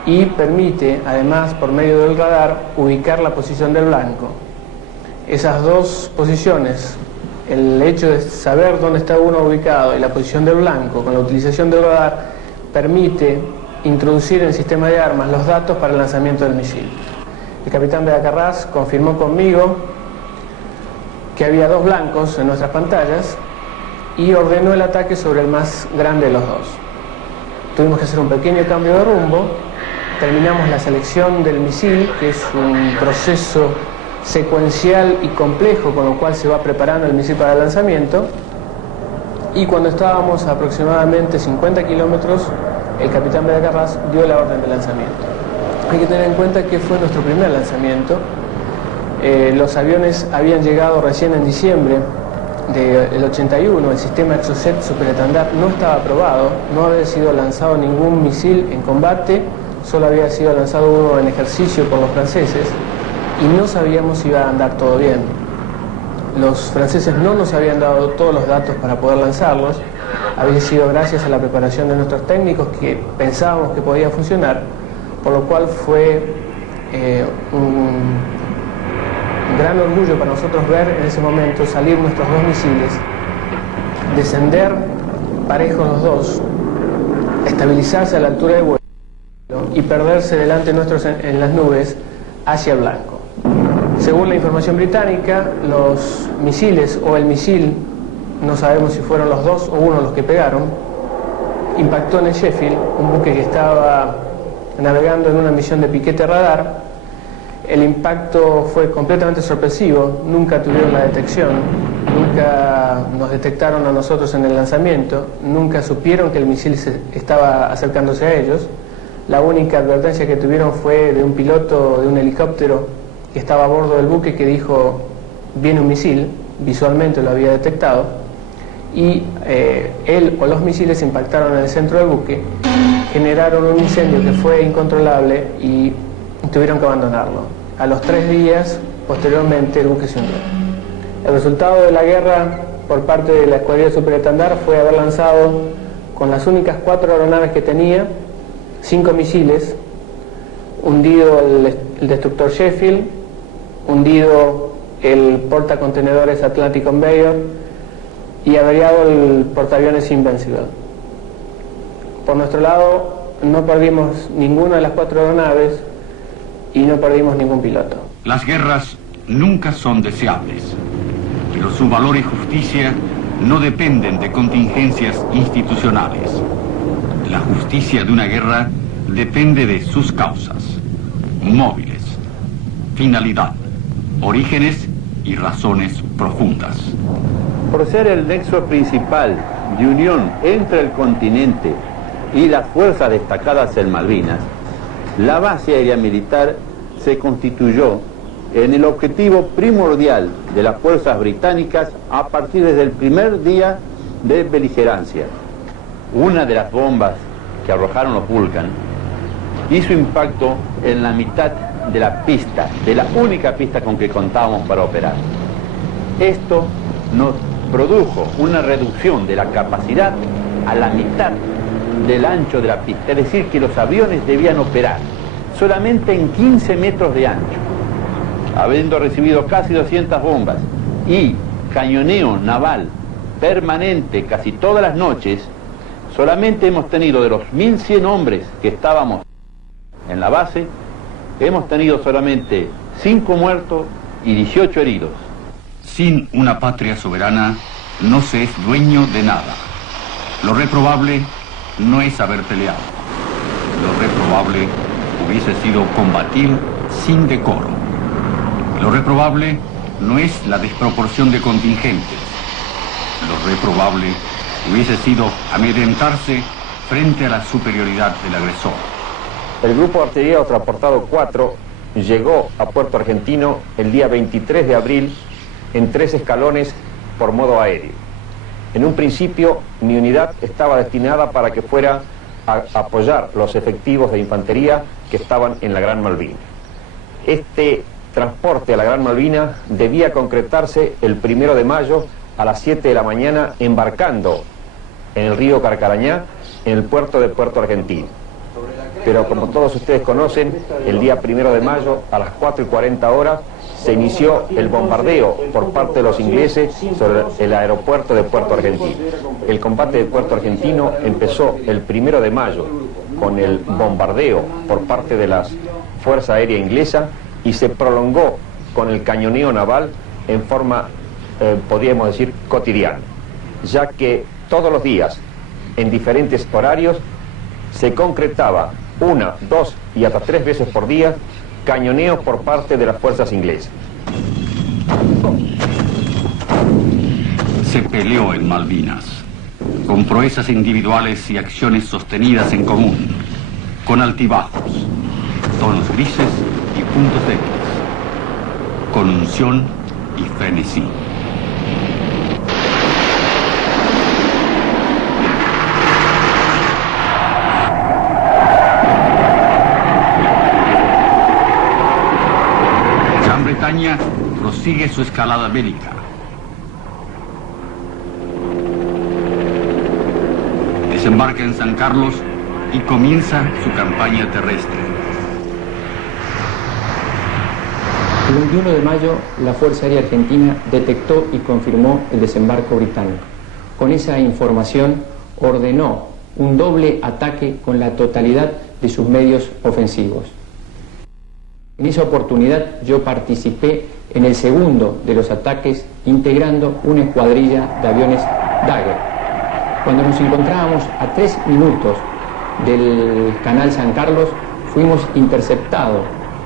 y permite, además, por medio del radar, ubicar la posición del blanco. Esas dos posiciones, el hecho de saber dónde está uno ubicado y la posición del blanco con la utilización del radar, permite introducir en el sistema de armas los datos para el lanzamiento del misil. El capitán Bedacarrás confirmó conmigo que había dos blancos en nuestras pantallas y ordenó el ataque sobre el más grande de los dos. Tuvimos que hacer un pequeño cambio de rumbo, terminamos la selección del misil, que es un proceso secuencial y complejo con lo cual se va preparando el misil para el lanzamiento, y cuando estábamos a aproximadamente 50 kilómetros, el capitán Bedacarrás dio la orden de lanzamiento. Hay que tener en cuenta que fue nuestro primer lanzamiento. Los aviones habían llegado recién en diciembre del 81, el sistema Exocet superestandarte no estaba aprobado, no había sido lanzado ningún misil en combate, solo había sido lanzado uno en ejercicio por los franceses y no sabíamos si iba a andar todo bien. Los franceses no nos habían dado todos los datos para poder lanzarlos, había sido gracias a la preparación de nuestros técnicos que pensábamos que podía funcionar, por lo cual fue un gran orgullo para nosotros ver en ese momento salir nuestros dos misiles, descender parejos los dos, estabilizarse a la altura de vuelo y perderse delante nuestros en las nubes hacia el blanco. Según la información británica, los misiles o el misil, no sabemos si fueron los dos o uno los que pegaron, impactó en el Sheffield, un buque que estaba navegando en una misión de piquete radar. El impacto fue completamente sorpresivo, nunca tuvieron la detección, nunca nos detectaron a nosotros en el lanzamiento, nunca supieron que el misil se estaba acercándose a ellos. La única advertencia que tuvieron fue de un piloto de un helicóptero que estaba a bordo del buque que dijo: viene un misil, visualmente lo había detectado, y él o los misiles impactaron en el centro del buque, generaron un incendio que fue incontrolable y tuvieron que abandonarlo. A los 3 días, posteriormente, el buque se hundió. El resultado de la guerra por parte de la escuadrilla superestandarte fue haber lanzado, con las únicas 4 aeronaves que tenía, 5 misiles, hundido el destructor Sheffield, hundido el portacontenedores Atlantic Conveyor y averiado el portaaviones Invincible. Por nuestro lado, no perdimos ninguna de las 4 aeronaves y no perdimos ningún piloto. Las guerras nunca son deseables, pero su valor y justicia no dependen de contingencias institucionales. La justicia de una guerra depende de sus causas, móviles, finalidad, orígenes y razones profundas. Por ser el nexo principal de unión entre el continente y las fuerzas destacadas en Malvinas, la base aérea militar se constituyó en el objetivo primordial de las fuerzas británicas a partir desde el primer día de beligerancia. Una de las bombas que arrojaron los Vulcan hizo impacto en la mitad de la pista, de la única pista con que contábamos para operar. Esto nos produjo una reducción de la capacidad a la mitad del ancho de la pista, es decir, que los aviones debían operar solamente en 15 metros de ancho. Habiendo recibido casi 200 bombas y cañoneo naval permanente casi todas las noches, solamente hemos tenido, de los 1.100 hombres que estábamos en la base, hemos tenido solamente 5 muertos y 18 heridos. Sin una patria soberana, no se es dueño de nada. Lo reprobable no es haber peleado. Lo reprobable hubiese sido combatir sin decoro. Lo reprobable no es la desproporción de contingentes. Lo reprobable hubiese sido amedrentarse frente a la superioridad del agresor. El Grupo de Artillería Transportado 4 llegó a Puerto Argentino el día 23 de abril en 3 escalones por modo aéreo. En un principio, mi unidad estaba destinada para que fuera a apoyar los efectivos de infantería que estaban en la Gran Malvina. Este transporte a la Gran Malvina debía concretarse el 1 de mayo a las 7 de la mañana, embarcando en el río Carcarañá, en el puerto de Puerto Argentino. Pero como todos ustedes conocen, el día 1 de mayo a las 4:40 horas se inició el bombardeo por parte de los ingleses sobre el aeropuerto de Puerto Argentino. El combate de Puerto Argentino empezó el 1 de mayo con el bombardeo por parte de la Fuerza Aérea Inglesa y se prolongó con el cañoneo naval en forma, podríamos decir, cotidiana, ya que todos los días, en diferentes horarios, se concretaba 1, 2 y hasta 3 veces por día cañoneos por parte de las fuerzas inglesas. Se peleó en Malvinas, con proezas individuales y acciones sostenidas en común, con altibajos, tonos grises y puntos débiles, con unción y frenesí. Gran Bretaña prosigue su escalada bélica. Desembarca en San Carlos y comienza su campaña terrestre. El 21 de mayo, la Fuerza Aérea Argentina detectó y confirmó el desembarco británico. Con esa información ordenó un doble ataque con la totalidad de sus medios ofensivos. En esa oportunidad yo participé en el segundo de los ataques integrando una escuadrilla de aviones Dagger. Cuando nos encontrábamos a 3 minutos del canal San Carlos, fuimos interceptados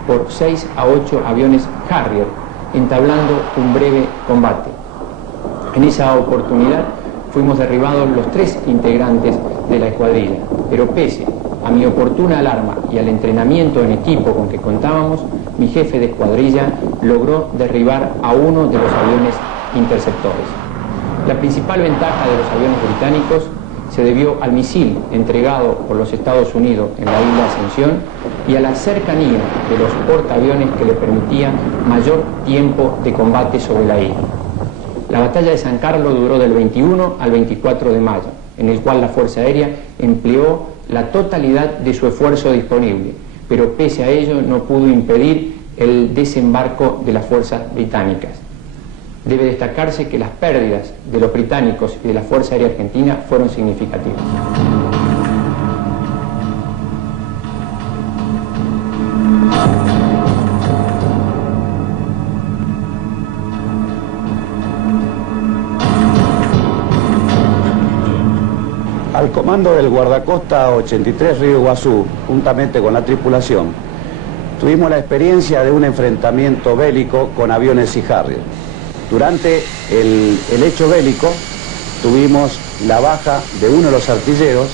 por 6 a 8 aviones Harrier, entablando un breve combate. En esa oportunidad fuimos derribados los 3 integrantes de la escuadrilla, pero pese a mi oportuna alarma y al entrenamiento en equipo con que contábamos, mi jefe de escuadrilla logró derribar a uno de los aviones interceptores. La principal ventaja de los aviones británicos se debió al misil entregado por los Estados Unidos en la isla Ascensión y a la cercanía de los portaaviones que le permitían mayor tiempo de combate sobre la isla. La batalla de San Carlos duró del 21 al 24 de mayo, en el cual la Fuerza Aérea empleó la totalidad de su esfuerzo disponible, pero pese a ello no pudo impedir el desembarco de las fuerzas británicas. Debe destacarse que las pérdidas de los británicos y de la Fuerza Aérea Argentina fueron significativas. Al comando del guardacosta 83 Río Iguazú, juntamente con la tripulación, tuvimos la experiencia de un enfrentamiento bélico con aviones Sea Harrier. Durante el hecho bélico tuvimos la baja de uno de los artilleros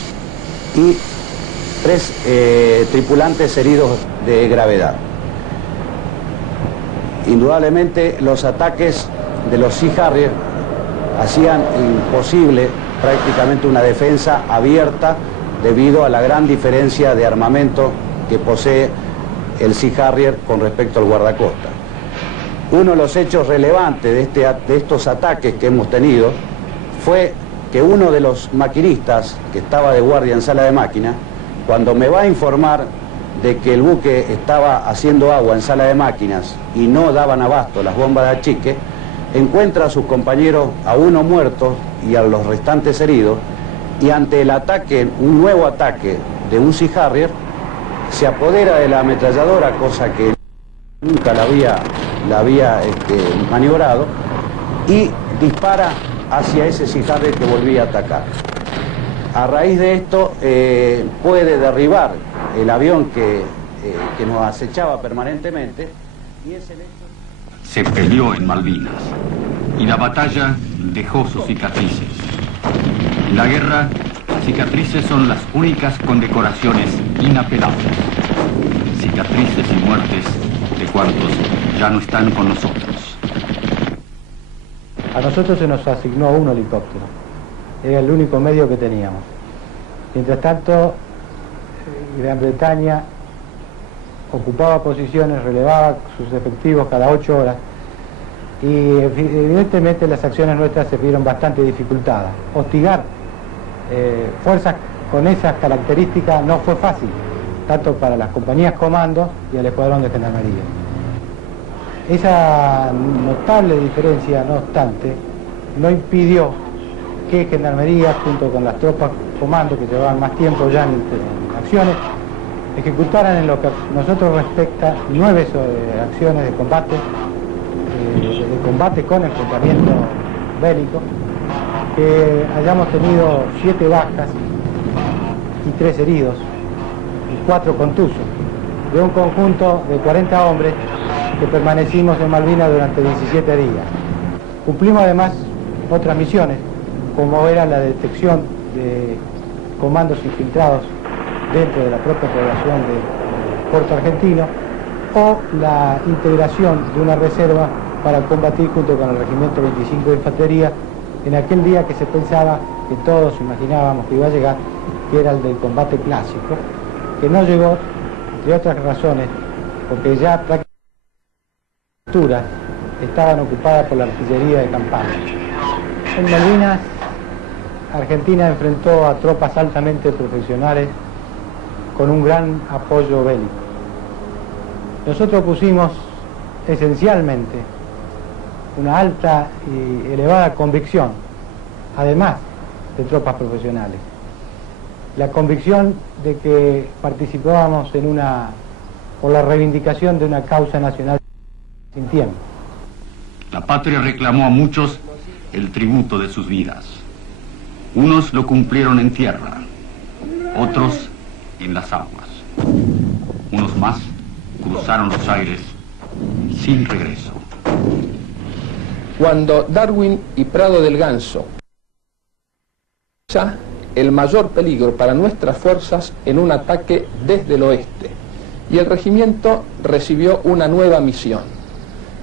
y 3 tripulantes heridos de gravedad. Indudablemente los ataques de los Sea Harrier hacían imposible prácticamente una defensa abierta debido a la gran diferencia de armamento que posee el Sea Harrier con respecto al guardacosta. Uno de los hechos relevantes de estos ataques que hemos tenido fue que uno de los maquinistas que estaba de guardia en sala de máquina, cuando me va a informar de que el buque estaba haciendo agua en sala de máquinas y no daban abasto las bombas de achique, encuentra a sus compañeros, a uno muerto y a los restantes heridos, y ante el ataque, un nuevo ataque de un Sea Harrier, se apodera de la ametralladora, cosa que nunca la había maniobrado, y dispara hacia ese Sea Harrier que volvía a atacar. A raíz de esto puede derribar el avión que nos acechaba permanentemente y ese hecho... Se peleó en Malvinas y la batalla dejó sus cicatrices. En la guerra, las cicatrices son las únicas condecoraciones inapelables. Cicatrices y muertes de cuantos ya no están con nosotros. A nosotros se nos asignó un helicóptero. Era el único medio que teníamos. Mientras tanto, Gran Bretaña ocupaba posiciones, relevaba sus efectivos cada 8 horas y evidentemente las acciones nuestras se vieron bastante dificultadas. Hostigar fuerzas con esas características no fue fácil, tanto para las compañías comandos y el escuadrón de gendarmería. Esa notable diferencia, no obstante, no impidió que gendarmería, junto con las tropas comando que llevaban más tiempo ya en acciones, ejecutaran en lo que a nosotros respecta 9 acciones de combate con enfrentamiento bélico, que hayamos tenido 7 bajas y 3 heridos y 4 contusos, de un conjunto de 40 hombres que permanecimos en Malvinas durante 17 días. Cumplimos además otras misiones, como era la detección de comandos infiltrados dentro de la propia población de Puerto Argentino, o la integración de una reserva para combatir junto con el Regimiento 25 de Infantería en aquel día que se pensaba, que todos imaginábamos que iba a llegar, que era el del combate clásico, que no llegó, entre otras razones, porque ya prácticamente estaban ocupadas por la artillería de campaña. En Malvinas, Argentina enfrentó a tropas altamente profesionales con un gran apoyo bélico. Nosotros pusimos esencialmente una alta y elevada convicción, además de tropas profesionales. La convicción de que participábamos por la reivindicación de una causa nacional sin tiempo. La patria reclamó a muchos el tributo de sus vidas. Unos lo cumplieron en tierra, otros en las aguas. Unos más cruzaron los aires sin regreso. Cuando Darwin y Prado del Ganso, el mayor peligro para nuestras fuerzas en un ataque desde el oeste, y el regimiento recibió una nueva misión: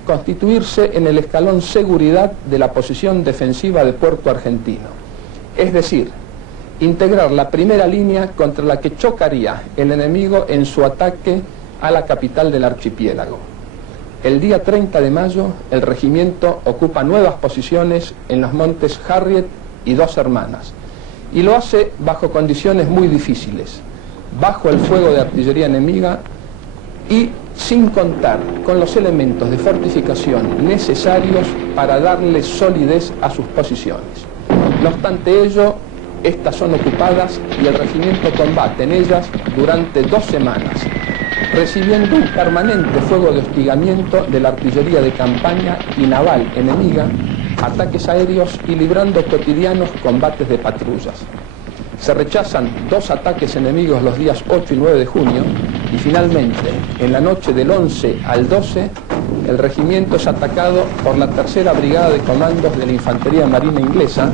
constituirse en el escalón seguridad de la posición defensiva de Puerto Argentino, es decir, integrar la primera línea contra la que chocaría el enemigo en su ataque a la capital del archipiélago. El día 30 de mayo, el regimiento ocupa nuevas posiciones en los montes Harriet y Dos Hermanas, y lo hace bajo condiciones muy difíciles, bajo el fuego de artillería enemiga y sin contar con los elementos de fortificación necesarios para darle solidez a sus posiciones. No obstante ello, estas son ocupadas y el regimiento combate en ellas durante 2 semanas, recibiendo un permanente fuego de hostigamiento de la artillería de campaña y naval enemiga, ataques aéreos y librando cotidianos combates de patrullas. Se rechazan 2 ataques enemigos los días 8 y 9 de junio y finalmente, en la noche del 11 al 12, el regimiento es atacado por la 3ª Brigada de Comandos de la Infantería Marina Inglesa,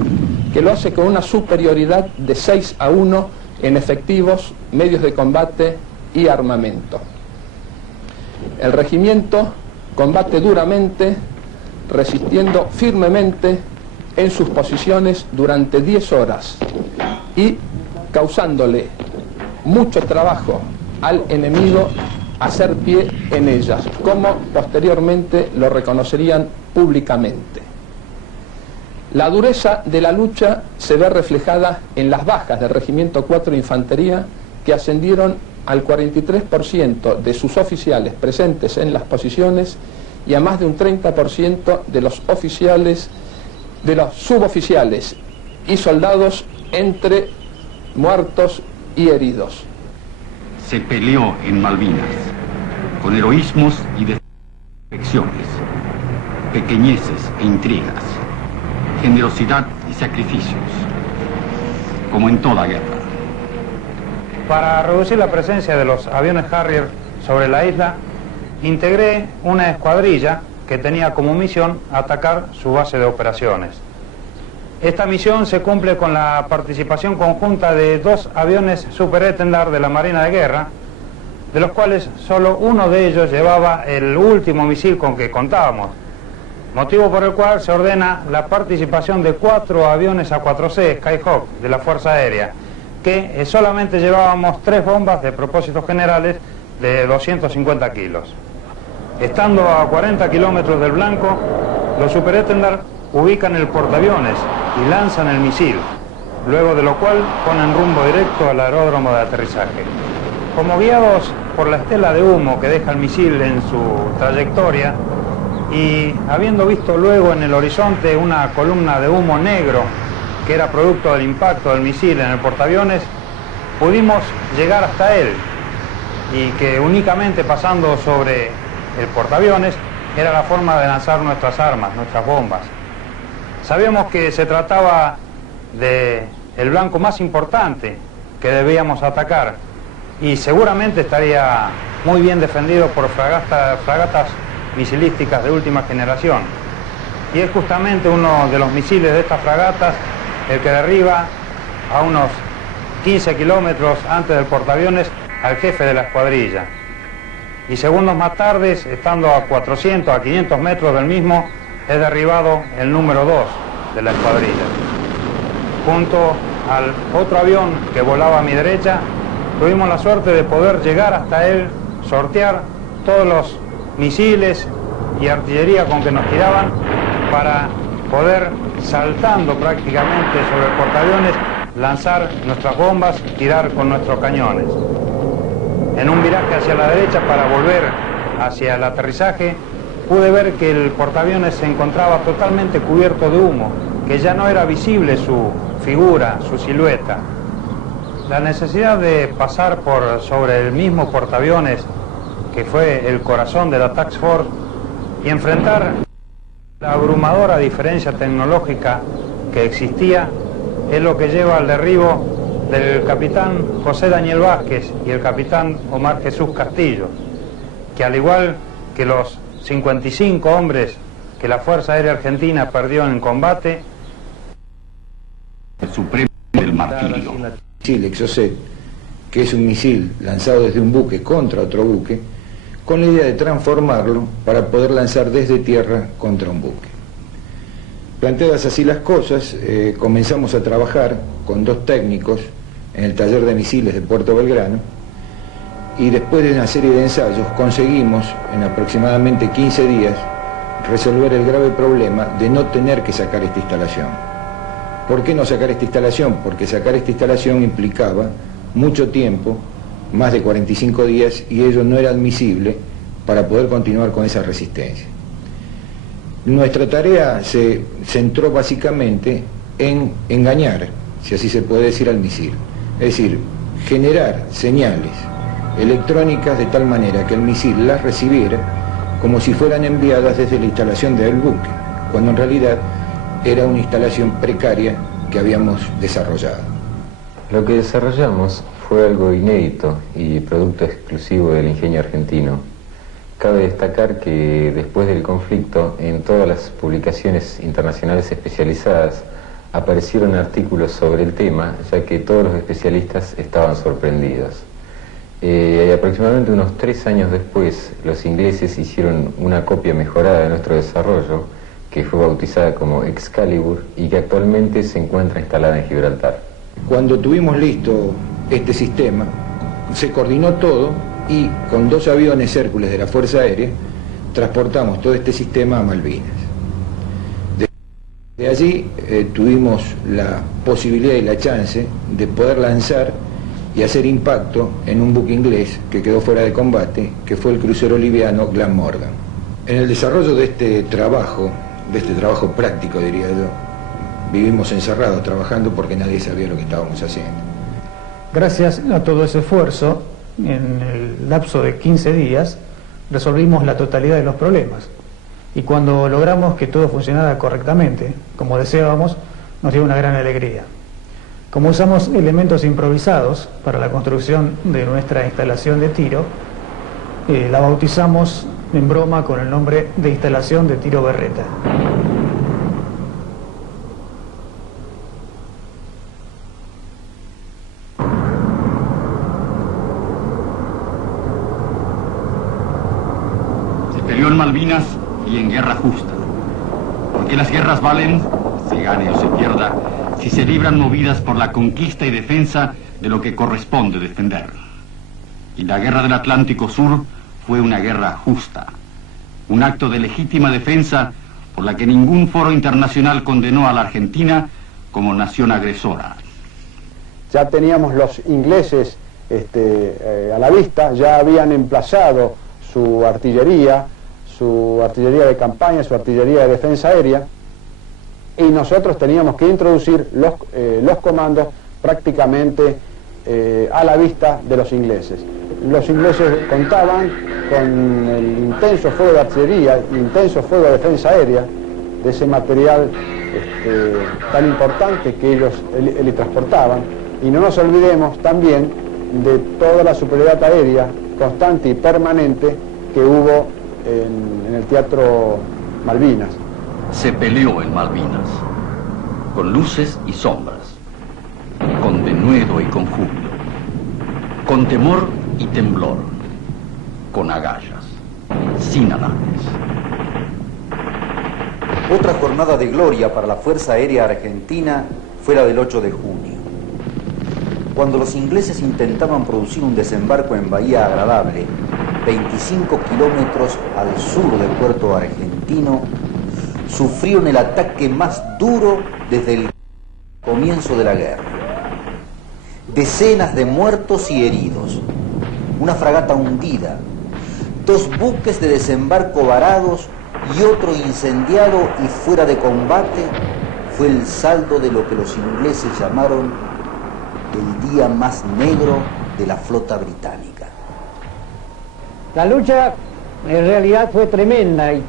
que lo hace con una superioridad de 6-1 en efectivos, medios de combate y armamento. El regimiento combate duramente, resistiendo firmemente en sus posiciones durante 10 horas y causándole mucho trabajo al enemigo hacer pie en ellas, como posteriormente lo reconocerían públicamente. La dureza de la lucha se ve reflejada en las bajas del Regimiento 4 de Infantería, que ascendieron al 43% de sus oficiales presentes en las posiciones y a más de un 30% de los oficiales, de los suboficiales y soldados entre muertos y heridos. Se peleó en Malvinas, con heroísmos y defecciones, pequeñeces e intrigas. generosidad y sacrificios, como en toda guerra. Para reducir la presencia de los aviones Harrier sobre la isla, integré una escuadrilla que tenía como misión atacar su base de operaciones. Esta misión se cumple con la participación conjunta de 2 aviones Super Étendard de la Marina de Guerra, de los cuales solo uno de ellos llevaba el último misil con que contábamos, motivo por el cual se ordena la participación de 4 aviones A4C Skyhawk de la Fuerza Aérea, que solamente llevábamos 3 bombas de propósitos generales de 250 kilos. Estando a 40 kilómetros del blanco, los Super Étendard ubican el portaaviones y lanzan el misil, luego de lo cual ponen rumbo directo al aeródromo de aterrizaje. Como guiados por la estela de humo que deja el misil en su trayectoria y habiendo visto luego en el horizonte una columna de humo negro que era producto del impacto del misil en el portaaviones, pudimos llegar hasta él y que únicamente pasando sobre el portaaviones era la forma de lanzar nuestras armas, nuestras bombas. Sabíamos que se trataba del blanco más importante que debíamos atacar y seguramente estaría muy bien defendido por fragatas misilísticas de última generación. Y es justamente uno de los misiles de estas fragatas el que derriba a unos 15 kilómetros antes del portaaviones al jefe de la escuadrilla. Y segundos más tarde, estando a 400, a 500 metros del mismo, es derribado el número 2 de la escuadrilla. Junto al otro avión que volaba a mi derecha, tuvimos la suerte de poder llegar hasta él, sortear todos los misiles y artillería con que nos tiraban para poder, saltando prácticamente sobre el portaaviones, lanzar nuestras bombas y tirar con nuestros cañones. En un viraje hacia la derecha para volver hacia el aterrizaje, pude ver que el portaaviones se encontraba totalmente cubierto de humo, que ya no era visible su figura, su silueta. La necesidad de pasar por sobre el mismo portaaviones, que fue el corazón de la Task Force, y enfrentar la abrumadora diferencia tecnológica que existía, es lo que lleva al derribo del capitán José Daniel Vázquez y el capitán Omar Jesús Castillo, que al igual que los 55 hombres que la Fuerza Aérea Argentina perdió en combate, el supremo del martirio. Misil Exocet, que es un misil lanzado desde un buque contra otro buque, con la idea de transformarlo para poder lanzar desde tierra contra un buque. Planteadas así las cosas, comenzamos a trabajar con 2 técnicos en el taller de misiles de Puerto Belgrano y después de una serie de ensayos conseguimos en aproximadamente 15 días resolver el grave problema de no tener que sacar esta instalación. ¿Por qué no sacar esta instalación? Porque sacar esta instalación implicaba mucho tiempo, más de 45 días, y ello no era admisible para poder continuar con esa resistencia. Nuestra tarea se centró básicamente en engañar, si así se puede decir, al misil. Es decir, generar señales electrónicas de tal manera que el misil las recibiera como si fueran enviadas desde la instalación del buque, cuando en realidad era una instalación precaria que habíamos desarrollado. Lo que desarrollamos fue algo inédito y producto exclusivo del ingenio argentino. Cabe destacar que después del conflicto, en todas las publicaciones internacionales especializadas aparecieron artículos sobre el tema, ya que todos los especialistas estaban sorprendidos. Aproximadamente unos 3 años después, los ingleses hicieron una copia mejorada de nuestro desarrollo, que fue bautizada como Excalibur y que actualmente se encuentra instalada en Gibraltar. Cuando tuvimos listo este sistema, se coordinó todo y con 2 aviones Hércules de la Fuerza Aérea transportamos todo este sistema a Malvinas. De allí tuvimos la posibilidad y la chance de poder lanzar y hacer impacto en un buque inglés que quedó fuera de combate, que fue el crucero liviano Glamorgan. En el desarrollo de este trabajo práctico, diría yo, vivimos encerrados trabajando porque nadie sabía lo que estábamos haciendo. Gracias a todo ese esfuerzo, en el lapso de 15 días, resolvimos la totalidad de los problemas. y cuando logramos que todo funcionara correctamente, como deseábamos, nos dio una gran alegría. Como usamos elementos improvisados para la construcción de nuestra instalación de tiro, la bautizamos en broma con el nombre de instalación de tiro berreta. Se peleó en Malvinas y en guerra justa, porque las guerras valen, se gane o se pierda, si se libran movidas por la conquista y defensa de lo que corresponde defender. Y la guerra del Atlántico Sur fue una guerra justa, un acto de legítima defensa por la que ningún foro internacional condenó a la Argentina como nación agresora. Ya teníamos los ingleses a la vista, ya habían emplazado su artillería de campaña, su artillería de defensa aérea, y nosotros teníamos que introducir los comandos prácticamente a la vista de los ingleses. Los ingleses contaban con el intenso fuego de artillería, intenso fuego de defensa aérea, de ese material tan importante que ellos transportaban, y no nos olvidemos también de toda la superioridad aérea constante y permanente que hubo en el Teatro Malvinas. Se peleó en Malvinas, con luces y sombras, con denuedo y con júbilo, con temor y temblor, con agallas, sin alardes. Otra jornada de gloria para la Fuerza Aérea Argentina fue la del 8 de junio. Cuando los ingleses intentaban producir un desembarco en Bahía Agradable, 25 kilómetros al sur del puerto argentino, sufrieron el ataque más duro desde el comienzo de la guerra. Decenas de muertos y heridos, una fragata hundida, 2 buques de desembarco varados y otro incendiado y fuera de combate, fue el saldo de lo que los ingleses llamaron el día más negro de la flota británica. La lucha en realidad fue tremenda y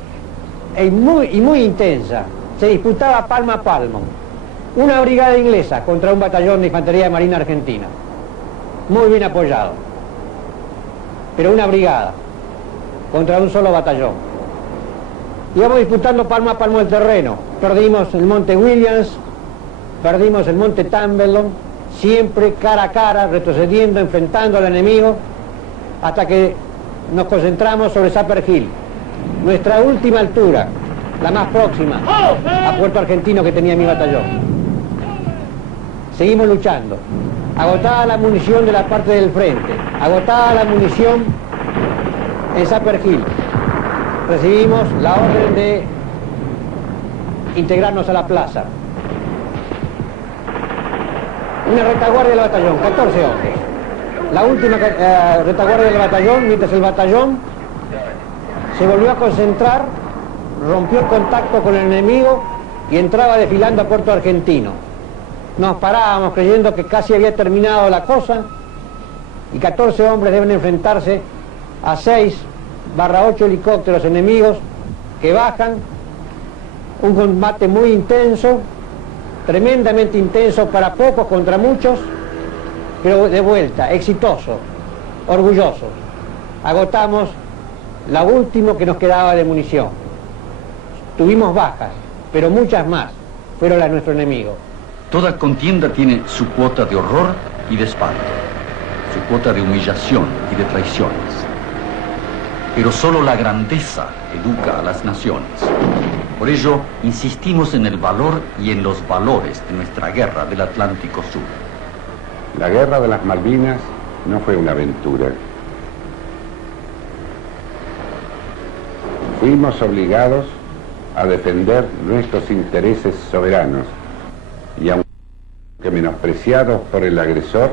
muy intensa. Se disputaba palmo a palmo. Una brigada inglesa contra un batallón de infantería de marina argentina. Muy bien apoyado. Pero una brigada contra un solo batallón. Íbamos disputando palmo a palmo el terreno. Perdimos el monte Williams, perdimos el monte Tambelon, siempre cara a cara, retrocediendo, enfrentando al enemigo, hasta que nos concentramos sobre Sapper Hill, nuestra última altura, la más próxima a Puerto Argentino que tenía mi batallón. Seguimos luchando, agotada la munición de la parte del frente, agotada la munición en Sapper Hill. Recibimos la orden de integrarnos a la plaza. Una retaguardia del batallón, 14 hombres. La última retaguardia del batallón, mientras el batallón se volvió a concentrar, rompió el contacto con el enemigo y entraba desfilando a Puerto Argentino. Nos parábamos creyendo que casi había terminado la cosa, y 14 hombres deben enfrentarse a 6/8 helicópteros enemigos que bajan. Un combate muy intenso, tremendamente intenso para pocos contra muchos, pero de vuelta, exitoso, orgullosos. Agotamos la última que nos quedaba de munición. Tuvimos bajas, pero muchas más fueron las de nuestro enemigo. Toda contienda tiene su cuota de horror y de espanto, su cuota de humillación y de traiciones. Pero solo la grandeza educa a las naciones. Por ello, insistimos en el valor y en los valores de nuestra guerra del Atlántico Sur. La guerra de las Malvinas no fue una aventura. Fuimos obligados a defender nuestros intereses soberanos y aunque menospreciados por el agresor,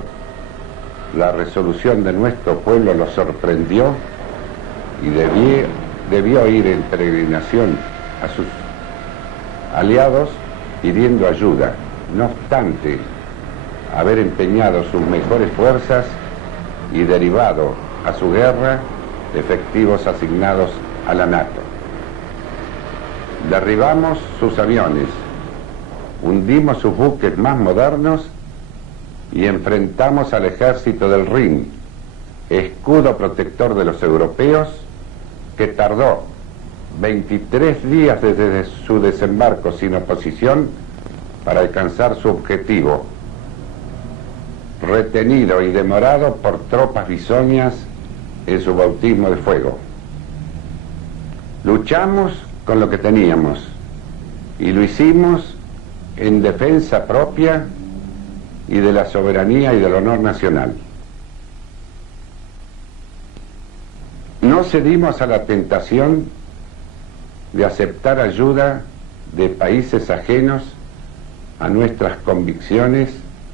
la resolución de nuestro pueblo los sorprendió y debió ir en peregrinación a sus aliados pidiendo ayuda, no obstante haber empeñado sus mejores fuerzas y derivado a su guerra efectivos asignados a la NATO. Derribamos sus aviones, hundimos sus buques más modernos y enfrentamos al ejército del Rin, escudo protector de los europeos, que tardó 23 días desde su desembarco sin oposición para alcanzar su objetivo, retenido y demorado por tropas bisoñas en su bautismo de fuego. Luchamos con lo que teníamos y lo hicimos en defensa propia y de la soberanía y del honor nacional. No cedimos a la tentación de aceptar ayuda de países ajenos a nuestras convicciones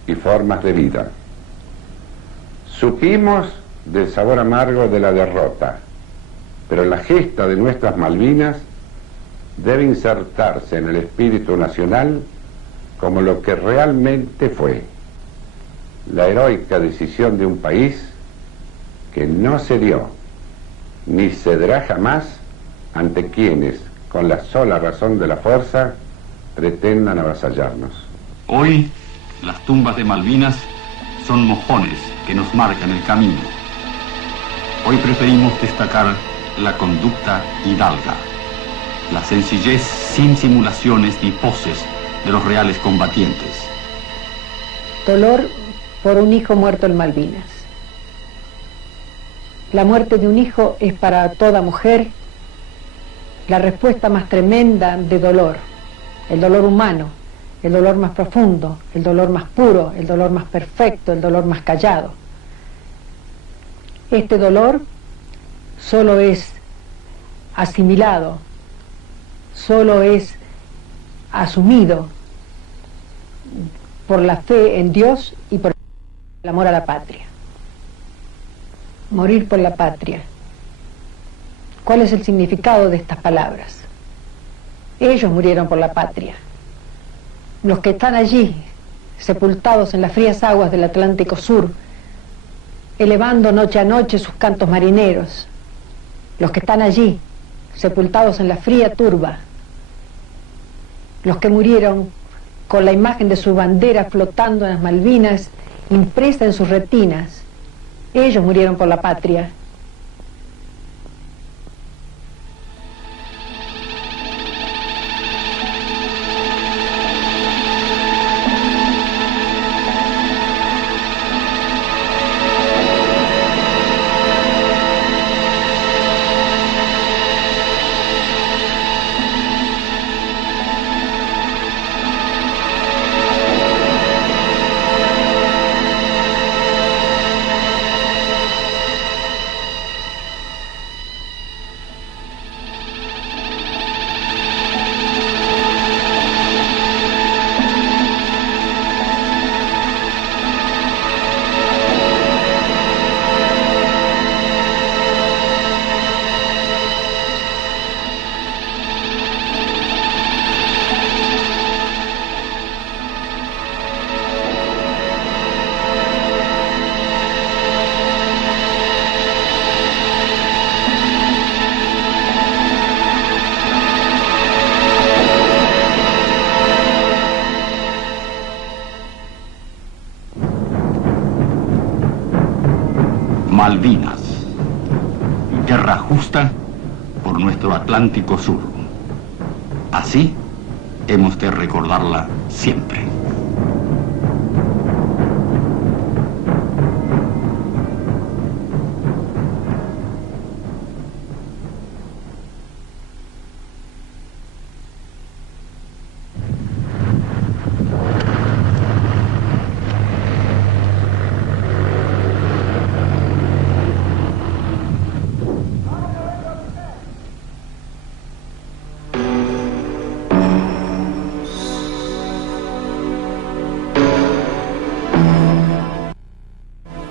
y formas de vida. Supimos del sabor amargo de la derrota, pero la gesta de nuestras Malvinas debe insertarse en el espíritu nacional como lo que realmente fue: la heroica decisión de un país que no cedió ni cederá jamás ante quienes, con la sola razón de la fuerza, pretendan avasallarnos. Hoy, las tumbas de Malvinas son mojones que nos marcan el camino. Hoy preferimos destacar la conducta hidalga, la sencillez sin simulaciones ni poses de los reales combatientes. Dolor por un hijo muerto en Malvinas. La muerte de un hijo es para toda mujer la respuesta más tremenda de dolor, el dolor humano, el dolor más profundo, el dolor más puro, el dolor más perfecto, el dolor más callado. Este dolor solo es asimilado, solo es asumido por la fe en Dios y por el amor a la patria. Morir por la patria. ¿Cuál es el significado de estas palabras? Ellos murieron por la patria. Los que están allí, sepultados en las frías aguas del Atlántico Sur, elevando noche a noche sus cantos marineros. Los que están allí, sepultados en la fría turba. Los que murieron con la imagen de su bandera flotando en las Malvinas, impresa en sus retinas. Ellos murieron por la patria. Malvinas, guerra justa por nuestro Atlántico Sur. Así hemos de recordarla siempre.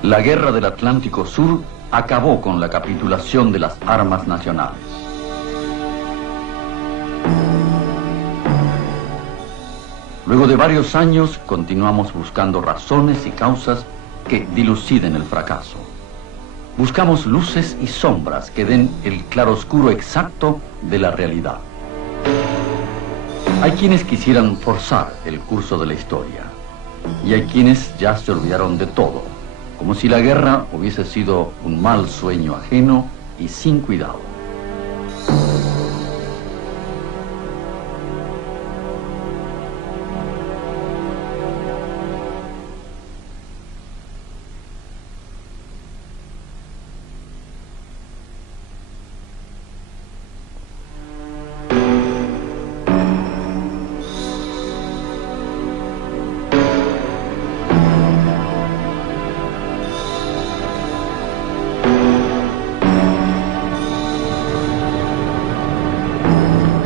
La guerra del Atlántico Sur acabó con la capitulación de las armas nacionales. Luego de varios años continuamos buscando razones y causas que diluciden el fracaso. Buscamos luces y sombras que den el claroscuro exacto de la realidad. Hay quienes quisieran forzar el curso de la historia, y hay quienes ya se olvidaron de todo, como si la guerra hubiese sido un mal sueño ajeno y sin cuidado.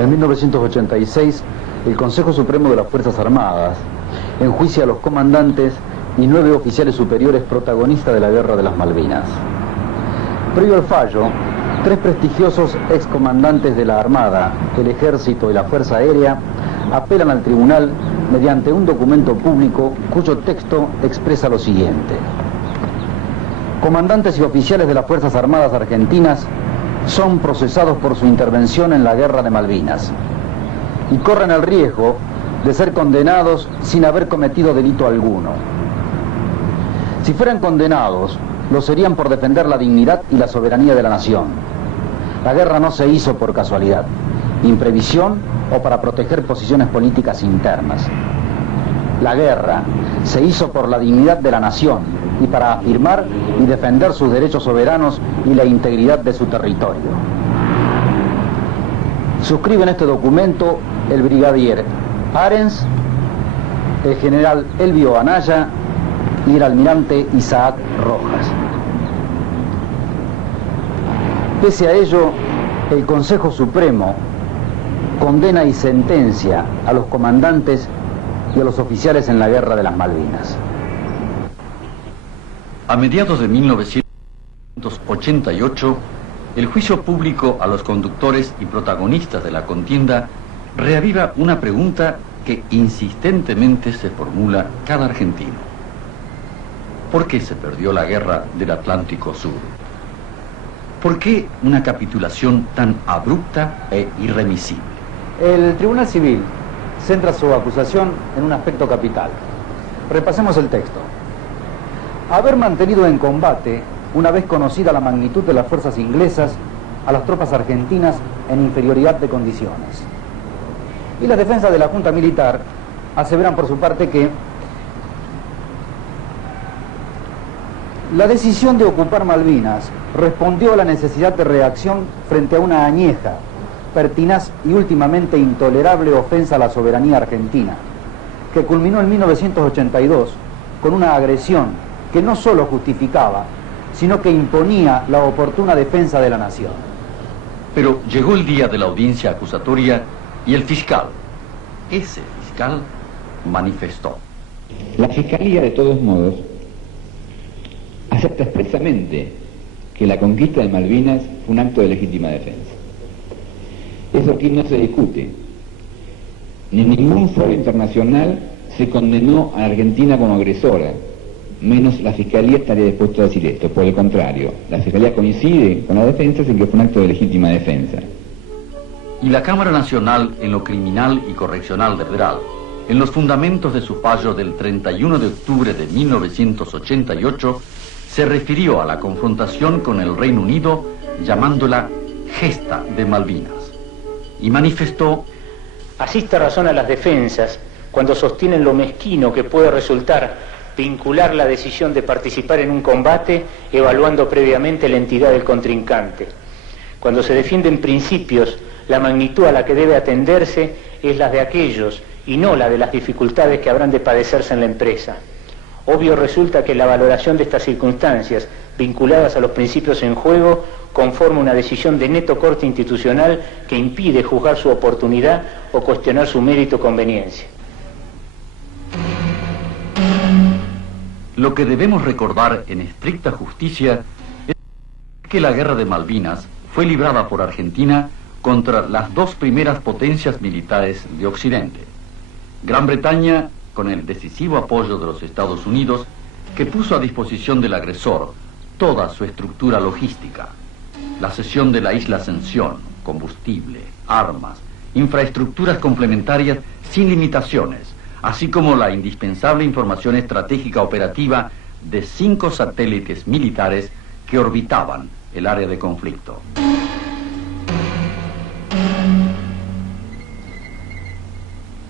En 1986, el Consejo Supremo de las Fuerzas Armadas enjuicia a los comandantes y 9 oficiales superiores protagonistas de la Guerra de las Malvinas. Previo al fallo, 3 prestigiosos excomandantes de la Armada, el Ejército y la Fuerza Aérea apelan al tribunal mediante un documento público cuyo texto expresa lo siguiente. Comandantes y oficiales de las Fuerzas Armadas Argentinas son procesados por su intervención en la Guerra de Malvinas y corren el riesgo de ser condenados sin haber cometido delito alguno. Si fueran condenados, lo serían por defender la dignidad y la soberanía de la nación. La guerra no se hizo por casualidad, imprevisión o para proteger posiciones políticas internas. La guerra se hizo por la dignidad de la nación y para afirmar y defender sus derechos soberanos y la integridad de su territorio. Suscriben este documento el brigadier Arens, el general Elvio Anaya y el almirante Isaac Rojas. Pese a ello, el Consejo Supremo condena y sentencia a los comandantes y a los oficiales en la Guerra de las Malvinas. A mediados de 1988, el juicio público a los conductores y protagonistas de la contienda reaviva una pregunta que insistentemente se formula cada argentino. ¿Por qué se perdió la guerra del Atlántico Sur? ¿Por qué una capitulación tan abrupta e irremisible? El Tribunal Civil centra su acusación en un aspecto capital. Repasemos el texto. Haber mantenido en combate, una vez conocida la magnitud de las fuerzas inglesas, a las tropas argentinas en inferioridad de condiciones. Y las defensas de la Junta Militar aseveran por su parte que la decisión de ocupar Malvinas respondió a la necesidad de reacción frente a una añeja, pertinaz y últimamente intolerable ofensa a la soberanía argentina, que culminó en 1982 con una agresión que no solo justificaba, sino que imponía la oportuna defensa de la nación. Pero llegó el día de la audiencia acusatoria y el fiscal, ese fiscal, manifestó. La Fiscalía, de todos modos, acepta expresamente que la conquista de Malvinas fue un acto de legítima defensa. Eso aquí no se discute. Ni en ningún foro internacional se condenó a Argentina como agresora, menos la Fiscalía estaría dispuesta a decir esto. Por el contrario, la Fiscalía coincide con la defensa en que fue un acto de legítima defensa. Y la Cámara Nacional, en lo criminal y correccional de Federal, en los fundamentos de su fallo del 31 de octubre de 1988, se refirió a la confrontación con el Reino Unido llamándola gesta de Malvinas y manifestó: asiste razón a las defensas cuando sostienen lo mezquino que puede resultar vincular la decisión de participar en un combate evaluando previamente la entidad del contrincante. Cuando se defienden principios, la magnitud a la que debe atenderse es la de aquellos y no la de las dificultades que habrán de padecerse en la empresa. Obvio resulta que la valoración de estas circunstancias vinculadas a los principios en juego conforma una decisión de neto corte institucional que impide juzgar su oportunidad o cuestionar su mérito o conveniencia. Lo que debemos recordar en estricta justicia es que la Guerra de Malvinas fue librada por Argentina contra las 2 primeras potencias militares de Occidente. Gran Bretaña, con el decisivo apoyo de los Estados Unidos, que puso a disposición del agresor toda su estructura logística, la cesión de la isla Ascensión, combustible, armas infraestructuras complementarias sin limitaciones, así como la indispensable información estratégica operativa de 5 satélites militares que orbitaban el área de conflicto.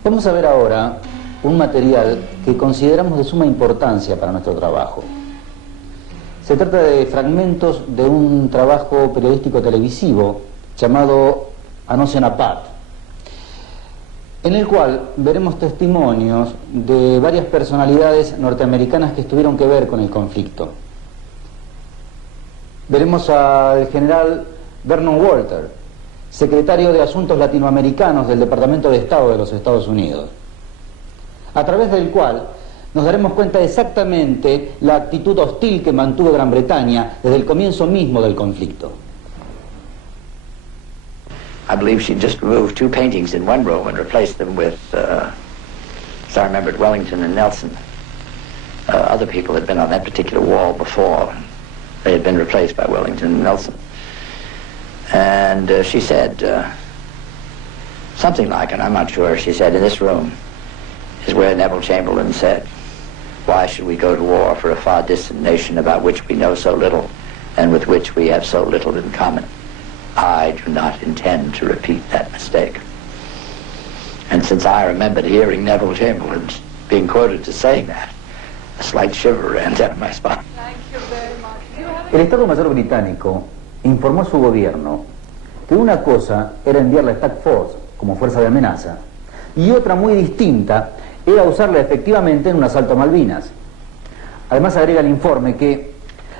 Vamos a ver ahora un material que consideramos de suma importancia para nuestro trabajo. Se trata de fragmentos de un trabajo periodístico televisivo llamado An Ocean Apart, en el cual veremos testimonios de varias personalidades norteamericanas que tuvieron que ver con el conflicto. Veremos al general Vernon Walter, secretario de Asuntos Latinoamericanos del Departamento de Estado de los Estados Unidos, a través del cual nos daremos cuenta exactamente la actitud hostil que mantuvo Gran Bretaña desde el comienzo mismo del conflicto. I believe she just removed 2 paintings in one room and replaced them with, as I remembered, Wellington and Nelson. Other people had been on that particular wall before. They had been replaced by Wellington and Nelson. And she said something like, and I'm not sure, she said, in this room is where Neville Chamberlain said, why should we go to war for a far distant nation about which we know so little and with which we have so little in common? I do not intend to repeat that mistake. And since I remembered hearing Neville Chamberlain being quoted as saying that, a slight shiver ran down my spine. El Estado Mayor británico informó a su gobierno que una cosa era enviar la Staff Force como fuerza de amenaza y otra muy distinta era usarla efectivamente en un asalto a Malvinas. Además agrega el informe que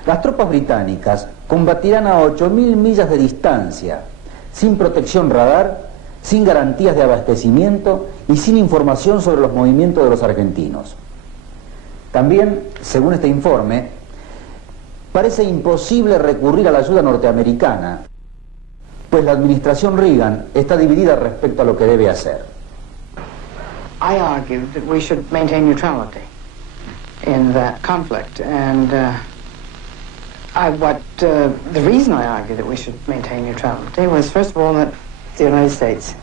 las tropas británicas combatirán a 8.000 millas de distancia, sin protección radar, sin garantías de abastecimiento y sin información sobre los movimientos de los argentinos. También, según este informe, parece imposible recurrir a la ayuda norteamericana, pues la administración Reagan está dividida respecto a lo que debe hacer. I argued that we should maintain neutrality in that conflict, and the reason I argued that we should maintain neutrality was, first of all, that the United States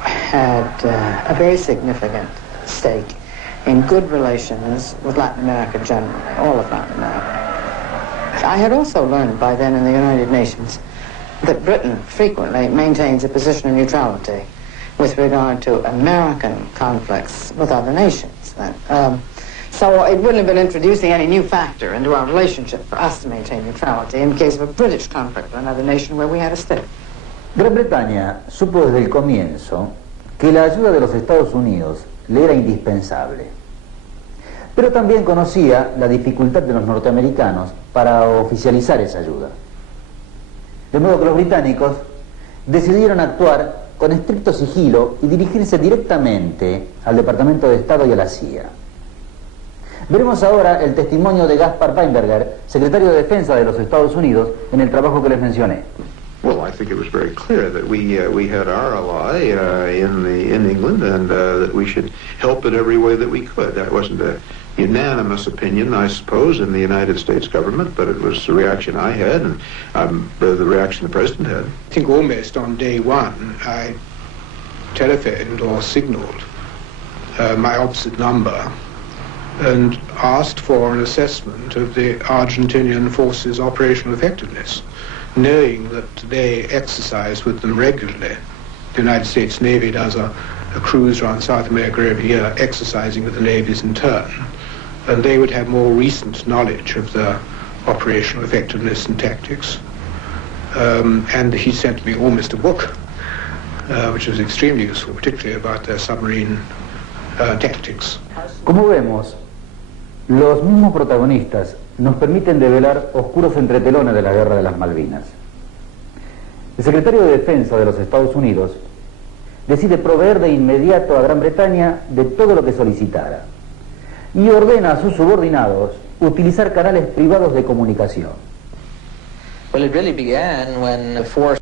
had a very significant stake in good relations with Latin America generally, all of Latin America. I had also learned by then in the United Nations that Britain frequently maintains a position of neutrality with regard to American conflicts with other nations. So it wouldn't have been introducing any new factor into our relationship for us to maintain neutrality in case of a British conflict with another nation where we had a stake. Gran Bretaña supo desde el comienzo que la ayuda de los Estados Unidos le era indispensable, pero también conocía la dificultad de los norteamericanos para oficializar esa ayuda. De modo que los británicos decidieron actuar con estricto sigilo y dirigirse directamente al Departamento de Estado y a la CIA. Veremos ahora el testimonio de Gaspard Weinberger, secretario de Defensa de los Estados Unidos, en el trabajo que les mencioné. Well, I think it was very clear that we had our ally in England, and that we should help in every way that we could. That wasn't a unanimous opinion, I suppose, in the United States government, but it was the reaction I had, and the reaction the President had. I think almost on day one, I telephoned or signaled my opposite number and asked for an assessment of the Argentinian forces' operational effectiveness, knowing that they exercise with them regularly. The United States Navy does a cruise around South America every year, exercising with the navies in turn. And they would have more recent knowledge of the operational effectiveness and tactics. And he sent me almost a book, which was extremely useful, particularly about their submarine tactics. Como vemos, los mismos protagonistas nos permiten develar oscuros entretelones de la Guerra de las Malvinas. El secretario de Defensa de los Estados Unidos decide proveer de inmediato a Gran Bretaña de todo lo que solicitara y ordena a sus subordinados utilizar canales privados de comunicación. Well, it really began when the force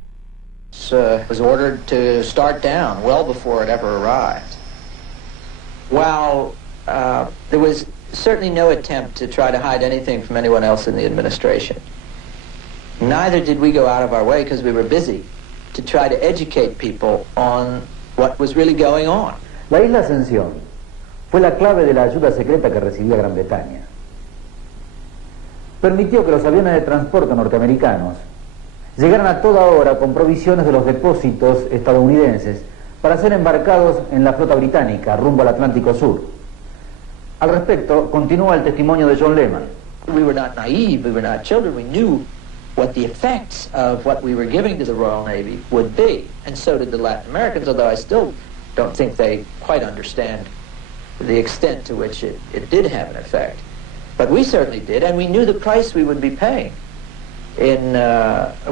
was ordered to start down well before it ever arrived. While there was certainly no attempt to try to hide anything from anyone else in the administration, neither did we go out of our way, because we were busy, to try to educate people on what was really going on. La isla Ascensión fue la clave de la ayuda secreta que recibía Gran Bretaña. Permitió que los aviones de transporte norteamericanos llegaran a toda hora con provisiones de los depósitos estadounidenses para ser embarcados en la flota británica rumbo al Atlántico Sur. Al respecto, continúa el testimonio de John Lehman. We were not naive, we were not children, we knew what the effects of what we were giving to the Royal Navy would be, and so did the Latin Americans, although I still don't think they quite understand the extent to which it did have an effect. But we certainly did, and we knew the price we would be paying in